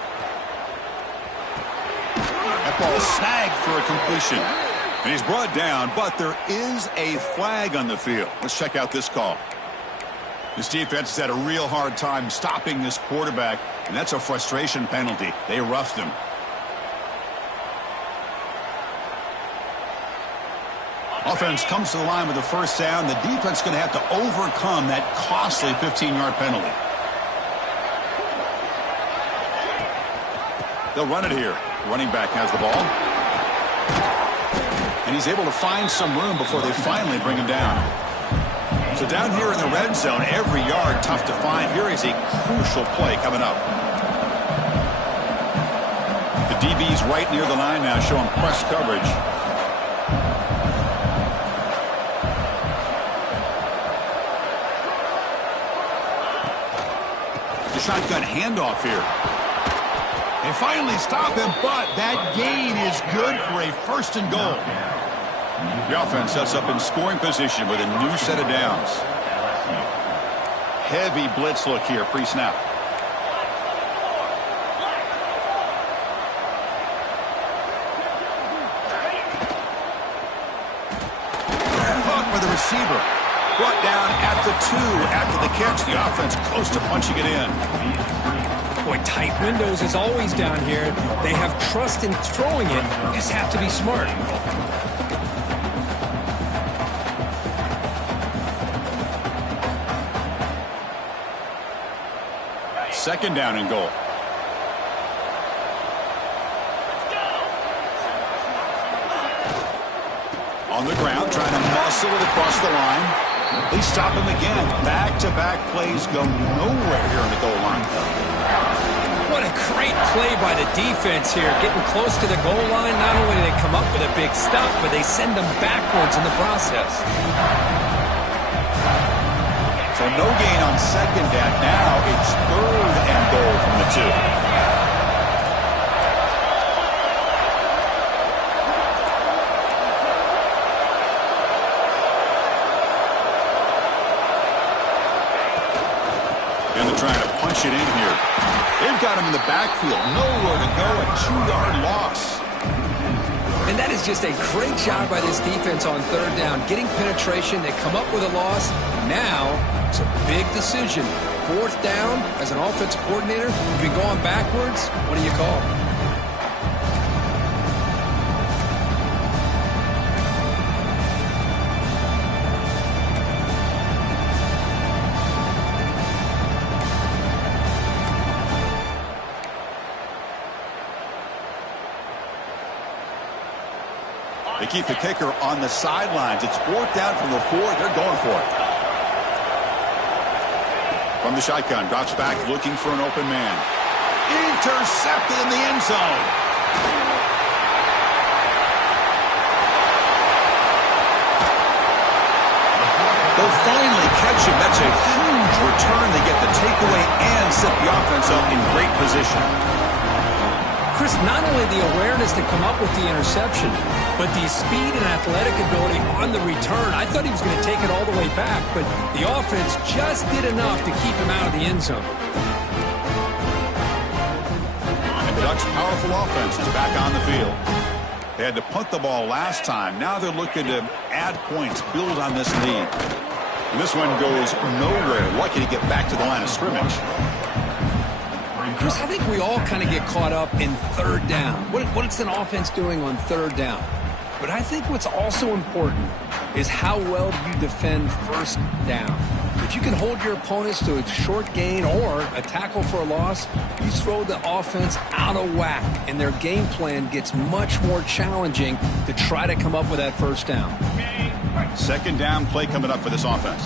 That ball snagged for a completion. And he's brought down, but there is a flag on the field. Let's check out this call. This defense has had a real hard time stopping this quarterback, and that's a frustration penalty. They roughed him. Offense comes to the line with the first down. The defense is going to have to overcome that costly 15-yard penalty. They'll run it here. Running back has the ball. And he's able to find some room before they finally bring him down. So down here in the red zone, every yard tough to find. Here is a crucial play coming up. The DB's right near the line now, showing press coverage. The shotgun handoff here. They finally stop him, but that gain is good for a 1st and goal. The offense sets up in scoring position with a new set of downs. Heavy blitz look here pre-snap. Caught by the receiver. Brought down at the 2 after the catch. The offense close to punching it in. Boy, tight windows is always down here. They have trust in throwing it. Just have to be smart. Second down and goal. On the ground, trying to muscle it across the line. They stop him again. Back-to-back plays go nowhere here on the goal line. What a great play by the defense here. Getting close to the goal line, not only do they come up with a big stop, but they send them backwards in the process. So no gain on second down. Now it's 3rd and goal from the 2. And trying to punch it in here. They've got him in the backfield. Nowhere to go. A 2-yard loss. And that is just a great job by this defense on third down. Getting penetration. They come up with a loss. Now, it's a big decision. Fourth down, as an offensive coordinator, if you're going backwards, what do you call? They keep the kicker on the sidelines. It's fourth down from the 4. They're going for it. From the shotgun, drops back looking for an open man. Intercepted in the end zone. They'll finally catch him. That's a huge return. They get the takeaway and set the offense up in great position. Chris, not only the awareness to come up with the interception, but the speed and athletic ability on the return. I thought he was going to take it all the way back, but the offense just did enough to keep him out of the end zone. And the Ducks' powerful offense is back on the field. They had to punt the ball last time. Now they're looking to add points, build on this lead. And this one goes nowhere. Lucky to get back to the line of scrimmage. Chris, I think we all kind of get caught up in third down. What's an offense doing on third down? But I think what's also important is how well do you defend first down. If you can hold your opponents to a short gain or a tackle for a loss, you throw the offense out of whack, and their game plan gets much more challenging to try to come up with that first down. Second down play coming up for this offense.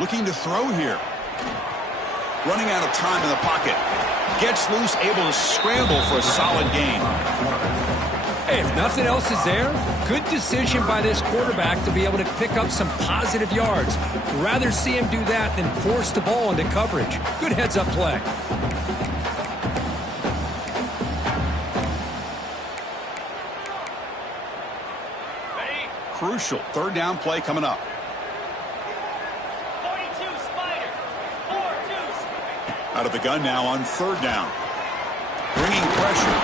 Looking to throw here. Running out of time in the pocket. Gets loose, able to scramble for a solid gain. Hey, if nothing else is there, good decision by this quarterback to be able to pick up some positive yards. Rather see him do that than force the ball into coverage. Good heads-up play. Crucial third down play coming up. Out of the gun now on third down. Bringing pressure.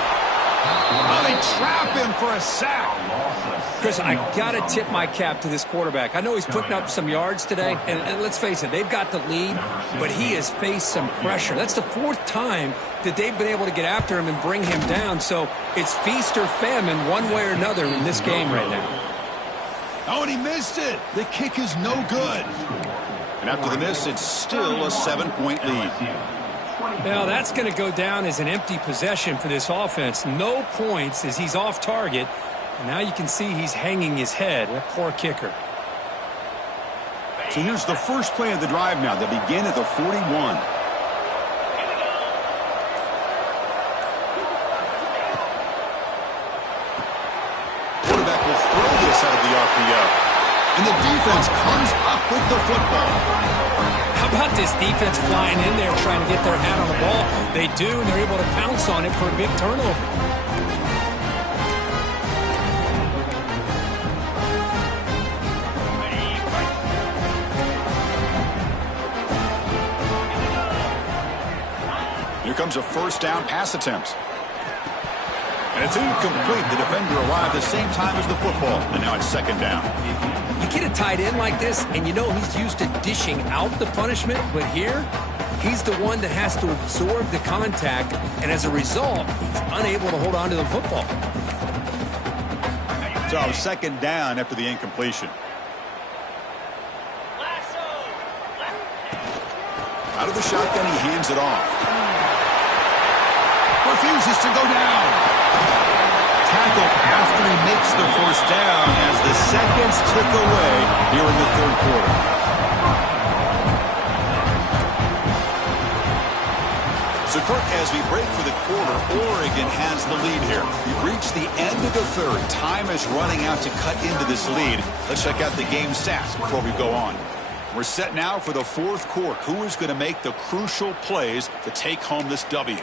Oh, they trap him for a sack. Chris, I got to tip my cap to this quarterback. I know he's putting up some yards today, and let's face it, they've got the lead, but he has faced some pressure. That's the fourth time that they've been able to get after him and bring him down, so it's feast or famine one way or another in this game right now. Oh, and he missed it. The kick is no good. And after the miss, it's still a 7-point lead. Now, that's going to go down as an empty possession for this offense. No points as he's off target. And now you can see he's hanging his head. That poor kicker. So here's the first play of the drive now. They begin at the 41. Quarterback will throw this out of the RPO. And the defense comes up with the football. How about this defense flying in there trying to get their hat on the ball? They do, and they're able to pounce on it for a big turnover. Here comes a first down pass attempt. And it's incomplete. The defender arrived the same time as the football. And now it's second down. You get a tight end like this, and you know he's used to dishing out the punishment, but here, he's the one that has to absorb the contact, and as a result, he's unable to hold on to the football. So second down after the incompletion. Out of the shotgun, he hands it off. Refuses to go down. Tackle after he makes the first down as the seconds tick away here in the third quarter. So, Kirk, as we break for the quarter, Oregon has the lead here. We've reached the end of the third. Time is running out to cut into this lead. Let's check out the game stats before we go on. We're set now for the fourth quarter. Who is going to make the crucial plays to take home this W?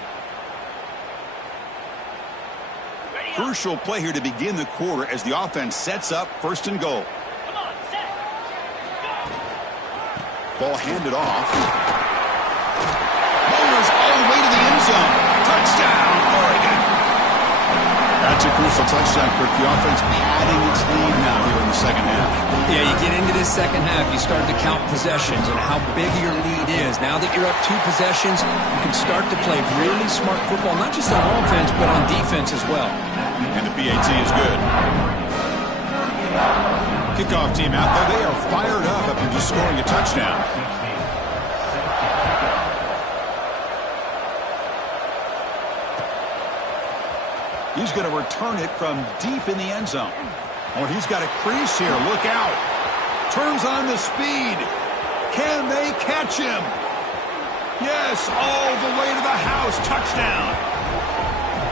Crucial play here to begin the quarter as the offense sets up first and goal. Ball handed off. Motors all the way to the end zone. Touchdown, Oregon. That's a crucial touchdown, Kirk. The offense padding its lead now here in the second half. Yeah, you get into this second half, you start to count possessions and how big your lead is. Now that you're up 2 possessions, you can start to play really smart football, not just on offense, but on defense as well. And the PAT is good. Kickoff team out there. They are fired up after just scoring a touchdown. He's going to return it from deep in the end zone. Oh, he's got a crease here. Look out. Turns on the speed. Can they catch him? Yes, all the way to the house. Touchdown.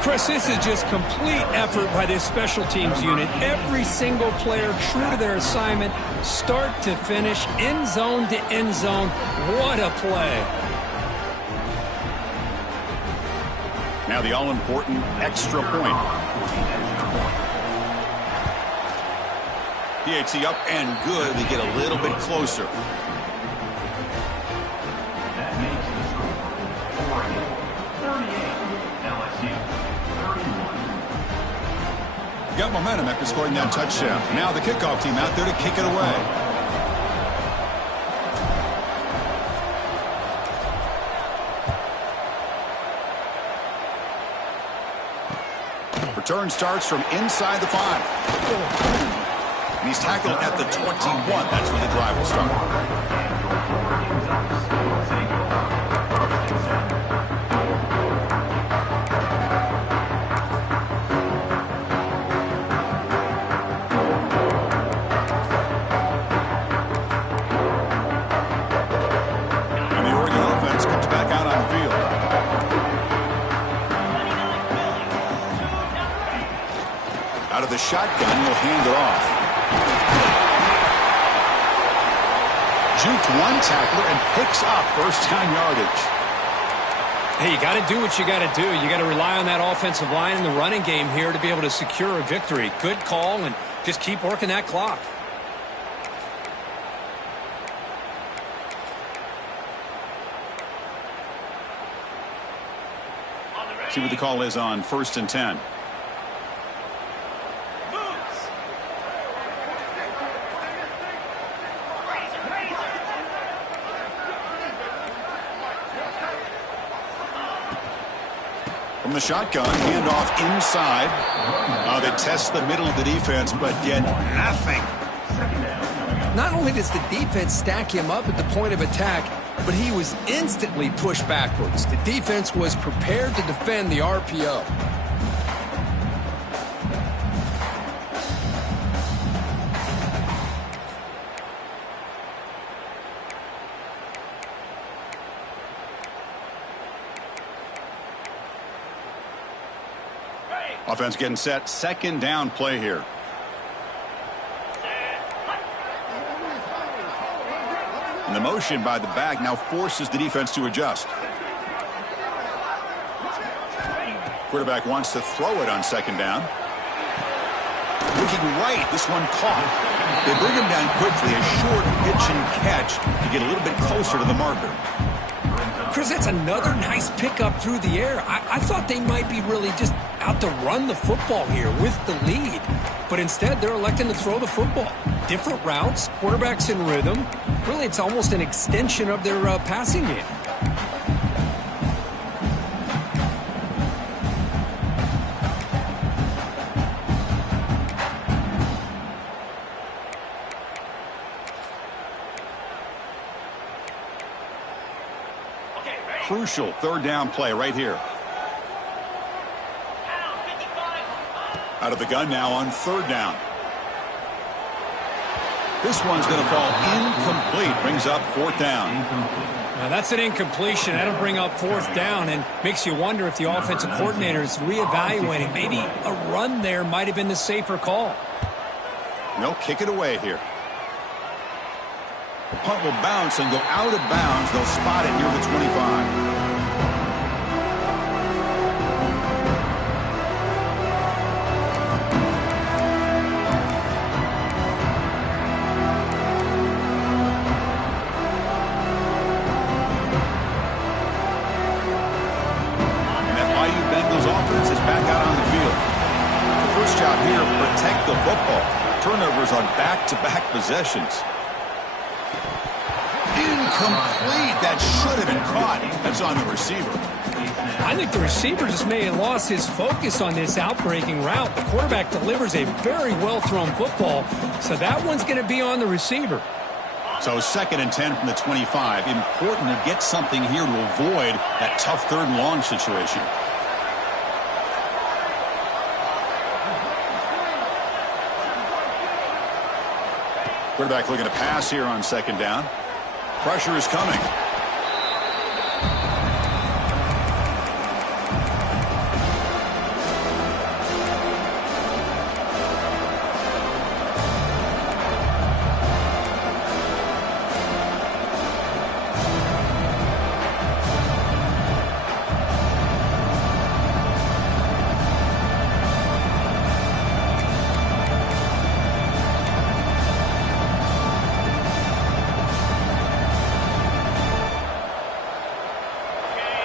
Chris, this is just complete effort by this special teams unit. Every single player true to their assignment, start to finish, end zone to end zone. What a play. Now the all-important extra point. PAT up and good. They get a little bit closer. That makes the score Oregon 38, LSU 31. Got momentum after scoring that touchdown. Now the kickoff team out there to kick it away. Return starts from inside the 5. And he's tackled at the 21. That's where the drive will start. And the Oregon offense comes back out on the field. Out of the shotgun, he'll hand it off. Juked one tackler and picks up first down yardage. Hey, you got to do what you got to do. You got to rely on that offensive line and the running game here to be able to secure a victory. Good call, and just keep working that clock. See what the call is on 1st and 10. From the shotgun, handoff inside. They test the middle of the defense, but get nothing. Not only does the defense stack him up at the point of attack, but he was instantly pushed backwards. The defense was prepared to defend the RPO. Offense getting set. Second down play here. And the motion by the back now forces the defense to adjust. Quarterback wants to throw it on second down. Looking right. This one caught. They bring him down quickly. A short pitch and catch to get a little bit closer to the marker. Chris, that's another nice pickup through the air. I thought they might be really just out to run the football here with the lead. But instead, they're electing to throw the football. Different routes, quarterbacks in rhythm. Really, it's almost an extension of their passing game. Crucial third down play right here. Out of the gun now on third down. This one's going to fall incomplete. Brings up fourth down. Now that's an incompletion. That'll bring up fourth down and makes you wonder if the offensive coordinator is reevaluating. Maybe a run there might have been the safer call. They'll kick it away here. The punt will bounce and go out of bounds. They'll spot it near the 25. turnovers on back-to-back possessions. Incomplete. That should have been caught. That's on the receiver. I think the receiver just may have lost his focus on this outbreaking route. The quarterback delivers a very well-thrown football, so that one's going to be on the receiver. So 2nd and 10 from the 25. Important to get something here to avoid that tough 3rd and long situation. Quarterback looking to pass here on 2nd down. Pressure is coming.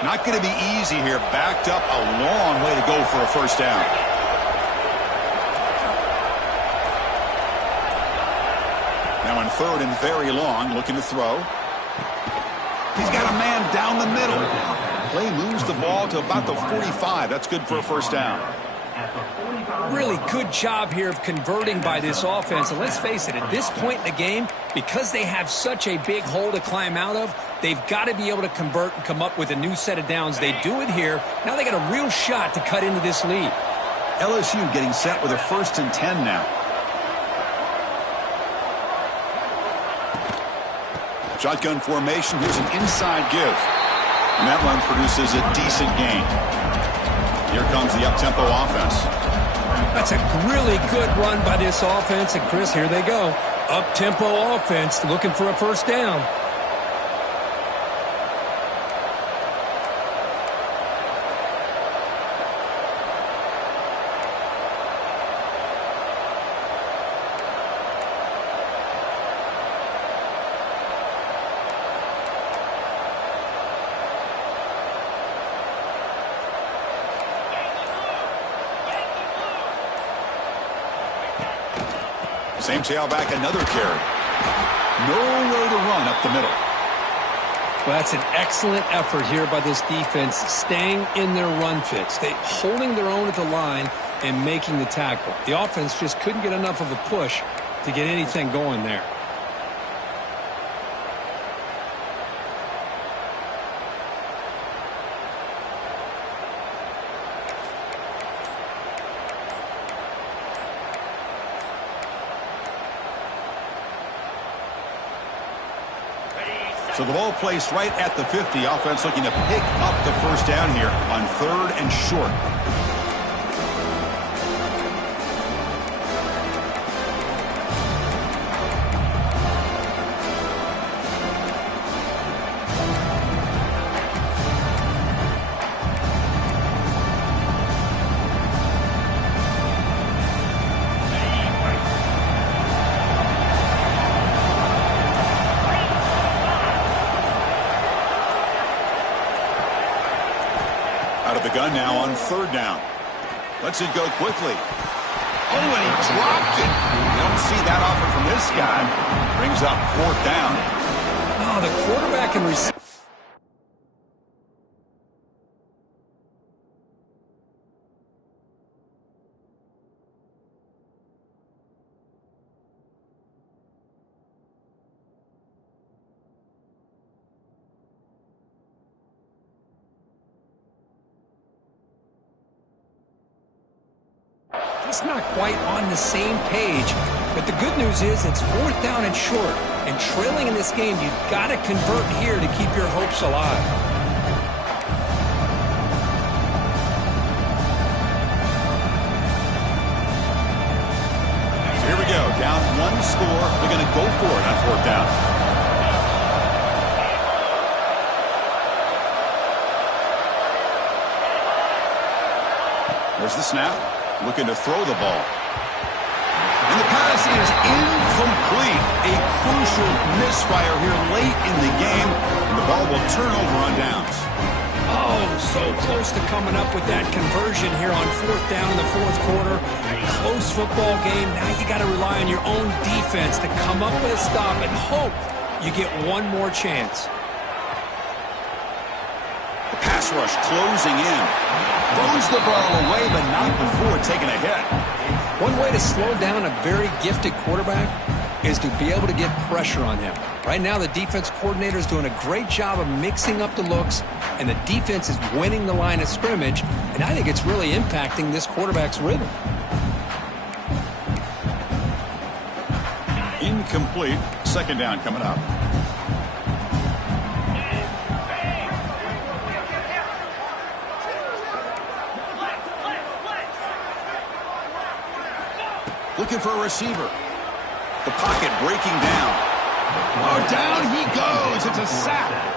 Not going to be easy here. Backed up a long way to go for a 1st down. Now on 3rd and very long, looking to throw. He's got a man down the middle. Play moves the ball to about the 45. That's good for a 1st down. Really good job here of converting by this offense. And let's face it, at this point in the game, because they have such a big hole to climb out of, they've got to be able to convert and come up with a new set of downs. They do it here. Now they got a real shot to cut into this lead. LSU getting set with a 1st and 10 now. Shotgun formation. Here's an inside give. And that run produces a decent gain. Here comes the up-tempo offense. That's a really good run by this offense. And, Chris, here they go. Up-tempo offense looking for a 1st down. Same tailback, another carry. Nowhere to run up the middle. Well, that's an excellent effort here by this defense, staying in their run fits. They holding their own at the line and making the tackle. The offense just couldn't get enough of a push to get anything going there. So the ball placed right at the 50. Offense looking to pick up the 1st down here on 3rd and short. Out of the gun now on 3rd down. Lets it go quickly. Oh, and he dropped it. You don't see that often from this guy. Brings up 4th down. Oh, the quarterback and receiver. Just not quite on the same page. But the good news is it's 4th down and short. And trailing in this game, you've got to convert here to keep your hopes alive. So here we go. Down 1 score. They're going to go for it on 4th down. There's the snap. Looking to throw the ball. And the pass is incomplete. A crucial misfire here late in the game. And the ball will turn over on downs. Oh, so close to coming up with that conversion here on 4th down in the 4th quarter. Close close football game. Now you got to rely on your own defense to come up with a stop and hope you get one more chance. The pass rush closing in. Throws the ball away, but not before taking a hit. One way to slow down a very gifted quarterback is to be able to get pressure on him. Right now, the defense coordinator is doing a great job of mixing up the looks, and the defense is winning the line of scrimmage, and I think it's really impacting this quarterback's rhythm. Incomplete. Second down coming up. Looking for a receiver. The pocket breaking down. Oh, down he goes. It's a sack.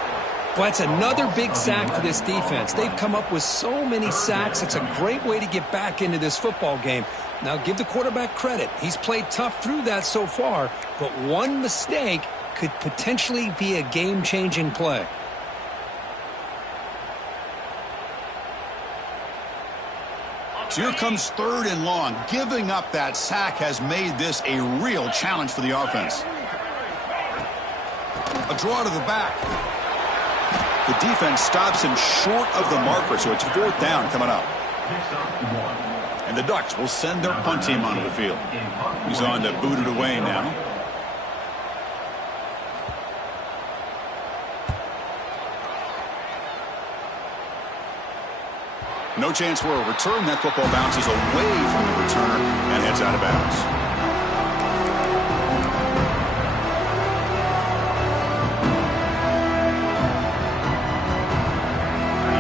Well, that's another big sack for this defense. They've come up with so many sacks. It's a great way to get back into this football game. Now, give the quarterback credit. He's played tough through that so far, but one mistake could potentially be a game-changing play. So here comes 3rd and long. Giving up that sack has made this a real challenge for the offense. A draw to the back. The defense stops him short of the marker, so it's 4th down coming up. And the Ducks will send their punt team onto the field. He's on to boot it away now. No chance for a return. That football bounces away from the returner and heads out of bounds.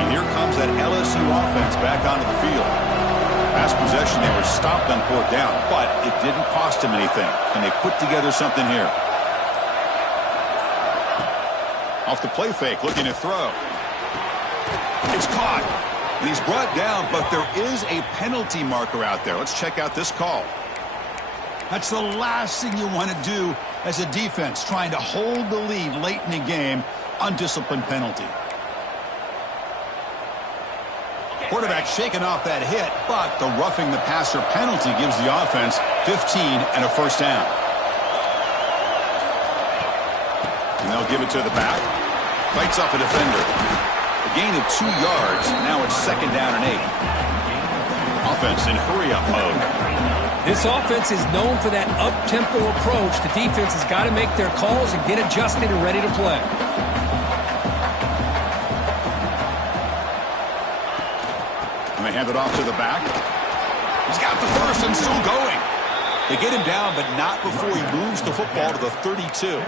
And here comes that LSU offense back onto the field. Last possession, they were stopped on 4th down, but it didn't cost them anything. Can they put together something here? Off the play fake, looking to throw. It's caught. And he's brought down, but there is a penalty marker out there. Let's check out this call. That's the last thing you want to do as a defense, trying to hold the lead late in the game. Undisciplined penalty. Quarterback shaking off that hit, but the roughing the passer penalty gives the offense 15 and a 1st down. And they'll give it to the back. Fights off a defender. A gain of 2 yards. Now it's 2nd down and 8. Offense in hurry-up mode. This offense is known for that up-tempo approach. The defense has got to make their calls and get adjusted and ready to play. And they hand it off to the back. He's got the first and still going. They get him down, but not before he moves the football to the 32.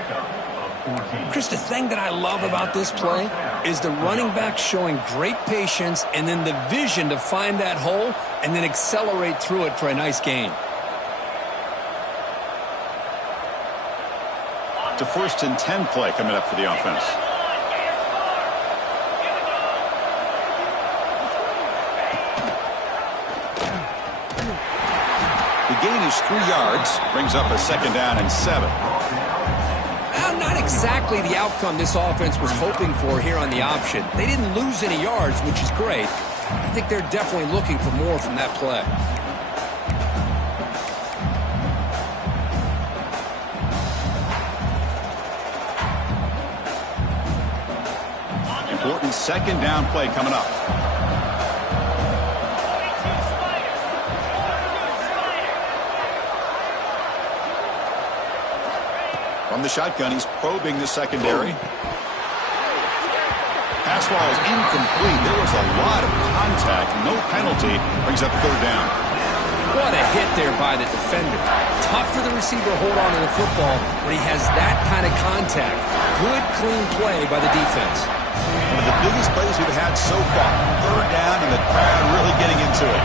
Chris, the thing that I love about this play is the running back showing great patience and then the vision to find that hole and then accelerate through it for a nice gain. To 1st and 10 play coming up for the offense. The gain is 3 yards, brings up a 2nd down and 7. Not exactly the outcome this offense was hoping for here on the option. They didn't lose any yards, which is great. I think they're definitely looking for more from that play. Important 2nd down play coming up. From the shotgun, he's probing the secondary. Pass ball is incomplete. There was a lot of contact. No penalty. Brings up 3rd down. What a hit there by the defender. Tough for the receiver to hold on to the football when he has that kind of contact. Good, clean play by the defense. One of the biggest plays we've had so far. 3rd down and the crowd really getting into it.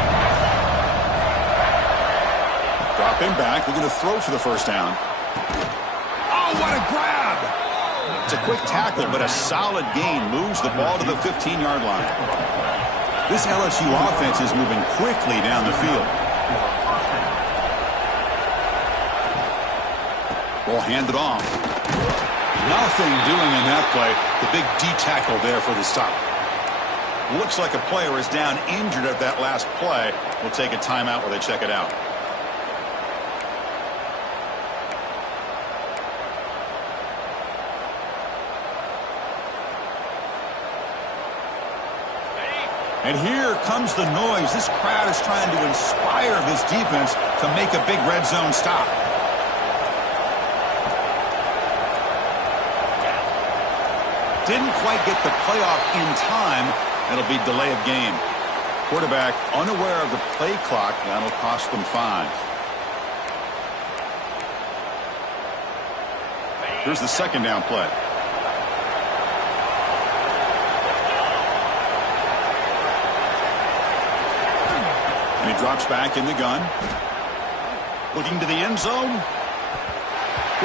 Drop him back. Looking to throw for the 1st down. Oh, what a grab! It's a quick tackle, but a solid gain moves the ball to the 15-yard line. This LSU offense is moving quickly down the field. Ball handed off. Nothing doing in that play. The big D tackle there for the stop. Looks like a player is down injured at that last play. We'll take a timeout while they check it out. And here comes the noise. This crowd is trying to inspire this defense to make a big red zone stop. Didn't quite get the playoff in time. That'll be delay of game. Quarterback unaware of the play clock. That'll cost them 5. Here's the second down play. And he drops back in the gun. Looking to the end zone.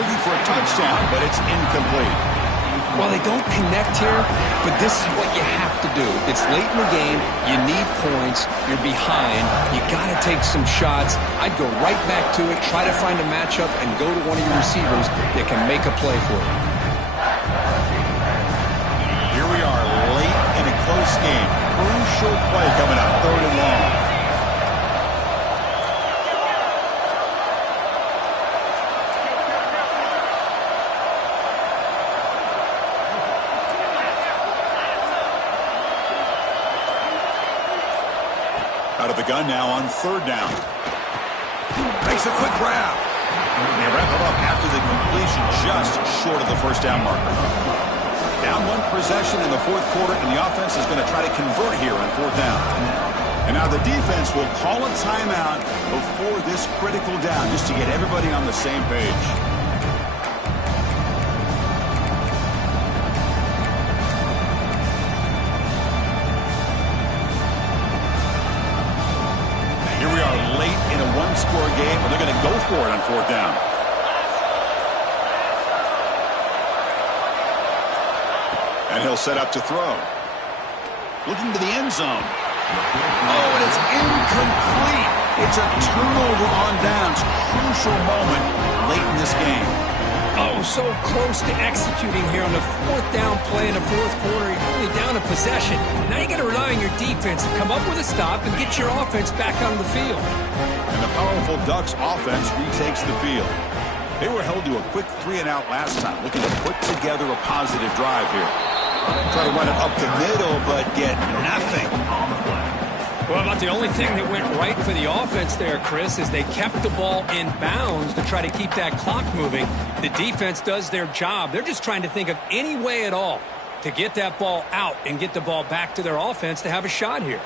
Looking for a touchdown, but it's incomplete. Well, they don't connect here, but this is what you have to do. It's late in the game. You need points. You're behind. You got to take some shots. I'd go right back to it, try to find a matchup, and go to one of your receivers that can make a play for you. Here we are, late in a close game. Crucial play coming up, 3rd and long. Out of the gun now on 3rd down. Makes a quick grab. They wrap him up after the completion just short of the first down marker. Down 1 possession in the 4th quarter, and the offense is going to try to convert here on 4th down. And now the defense will call a timeout before this critical down just to get everybody on the same page. In a 1-score game, but they're going to go for it on 4th down. And he'll set up to throw. Looking to the end zone. Oh, and it's incomplete. It's a turnover on downs. Crucial moment late in this game. Oh, so close to executing here on the 4th down play in the 4th quarter. You're only down a possession. Now you got to rely on your defense to come up with a stop and get your offense back on the field. And the powerful Ducks offense retakes the field. They were held to a quick 3-and-out last time, looking to put together a positive drive here. Try to run it up the middle, but get nothing. Well, about the only thing that went right for the offense there, Chris, is they kept the ball in bounds to try to keep that clock moving. The defense does their job. They're just trying to think of any way at all to get that ball out and get the ball back to their offense to have a shot here.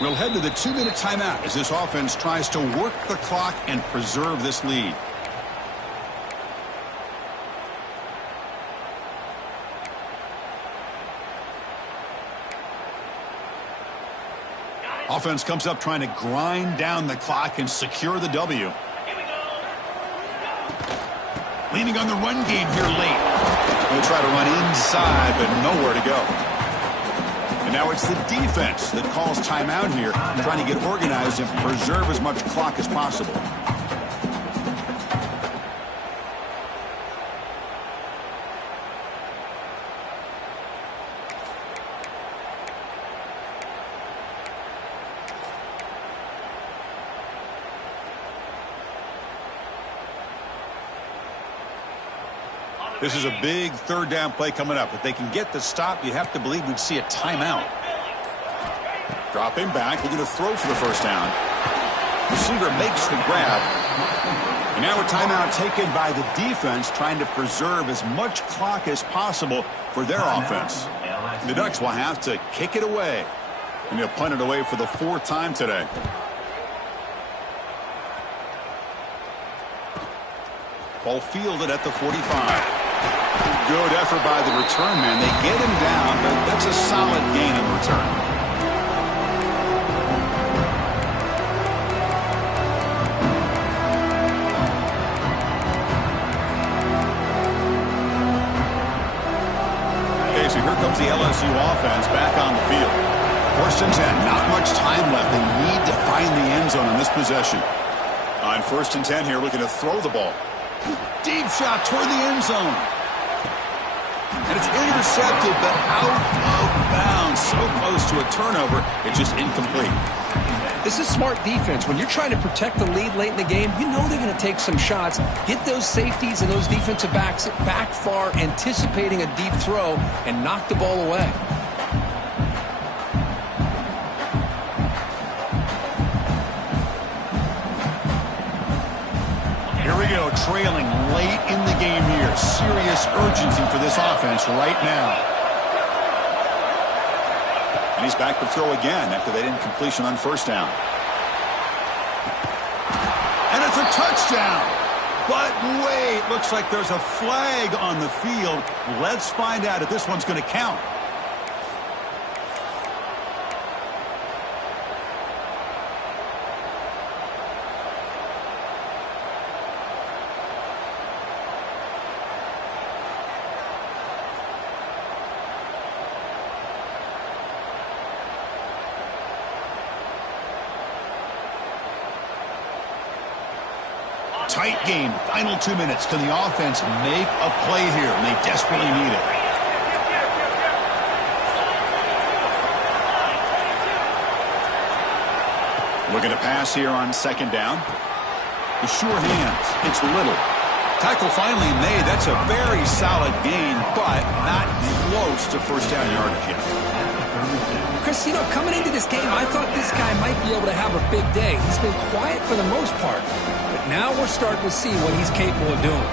We'll head to the 2-minute timeout as this offense tries to work the clock and preserve this lead. Offense comes up trying to grind down the clock and secure the W. Leaning on the run game here late. They'll try to run inside, but nowhere to go. And now it's the defense that calls timeout here, trying to get organized and preserve as much clock as possible. This is a big 3rd down play coming up. If they can get the stop, you have to believe we'd see a timeout. Drop him back. We're going to throw for the 1st down. Receiver makes the grab. And now a timeout taken by the defense, trying to preserve as much clock as possible for their offense. The Ducks will have to kick it away. And they'll punt it away for the 4th time today. Ball fielded at the 45. Good effort by the return man. They get him down, but that's a solid gain on the return. Okay, so here comes the LSU offense back on the field. 1st and 10, not much time left. They need to find the end zone on this possession. On 1st and 10 here, looking to throw the ball. Deep shot toward the end zone. And it's intercepted, but out of bounds. So close to a turnover, it's just incomplete. This is smart defense. When you're trying to protect the lead late in the game, you know they're going to take some shots. Get those safeties and those defensive backs back far, anticipating a deep throw, and knock the ball away. trailing late in the game here. Serious urgency for this offense right now. And he's back to throw again after that incompletion on first down. And it's a touchdown. But wait, looks like there's a flag on the field. Let's find out if this one's going to count. Tight game, final 2 minutes. Can the offense make a play here? And they desperately need it. Looking to pass here on second down. The sure hands. It's Little. Tackle finally made. That's a very solid gain, but not close to first down yardage yet. Chris, you know, coming into this game, I thought this guy might be able to have a big day. He's been quiet for the most part. But now we're starting to see what he's capable of doing.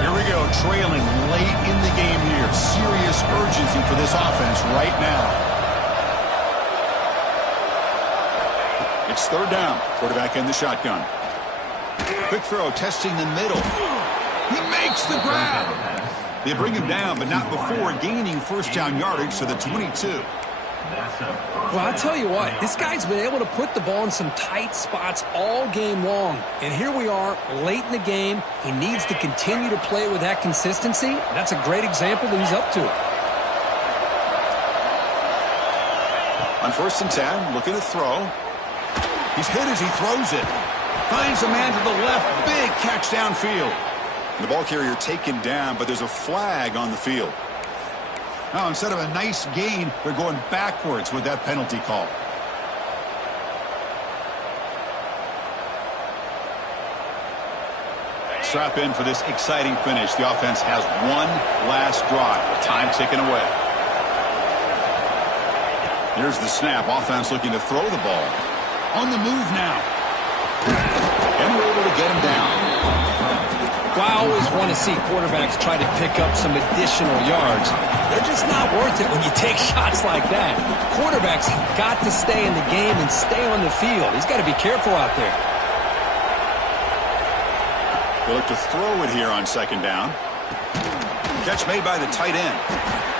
Here we go, trailing late in the game here. Serious urgency for this offense right now. It's third down. Quarterback in the shotgun. Quick throw, testing the middle. He makes the grab. They bring him down, but not before gaining first down yardage to the 22. Well, I'll tell you what, this guy's been able to put the ball in some tight spots all game long. And here we are, late in the game. He needs to continue to play with that consistency. That's a great example that he's up to. On first and 10, looking to throw. He's hit as he throws it. Finds a man to the left. Big catch downfield. The ball carrier taken down, but there's a flag on the field. Now, instead of a nice gain, they're going backwards with that penalty call. Strap in for this exciting finish. The offense has one last drive. The time ticking away. Here's the snap. Offense looking to throw the ball. On the move now. And we're able to get him down. Well, I always want to see quarterbacks try to pick up some additional yards. They're just not worth it when you take shots like that. Quarterbacks have got to stay in the game and stay on the field. He's got to be careful out there. They look to throw it here on second down. Catch made by the tight end.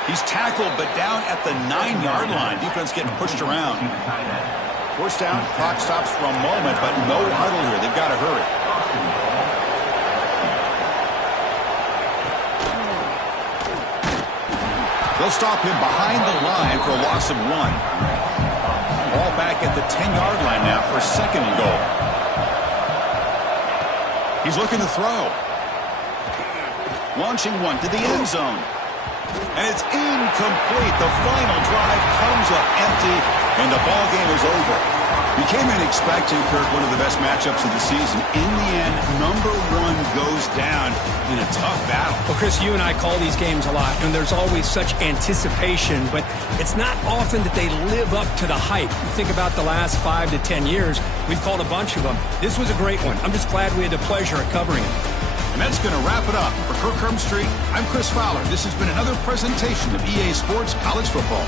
He's tackled, but down at the 9-yard line. Defense getting pushed around. First down, clock stops for a moment, but no huddle here. They've got to hurry. They'll stop him behind the line for a loss of 1. Ball back at the 10-yard line now for second and goal. He's looking to throw. Launching one to the end zone. And it's incomplete. The final drive comes up empty, and the ball game is over. You came in expecting, Kirk, one of the best matchups of the season. In the end, number 1 goes down in a tough battle. Well, Chris, you and I call these games a lot, and there's always such anticipation, but it's not often that they live up to the hype. You think about the last 5 to 10 years, we've called a bunch of them. This was a great one. I'm just glad we had the pleasure of covering it. And that's going to wrap it up. For Kirk Street, I'm Chris Fowler. This has been another presentation of EA Sports College Football.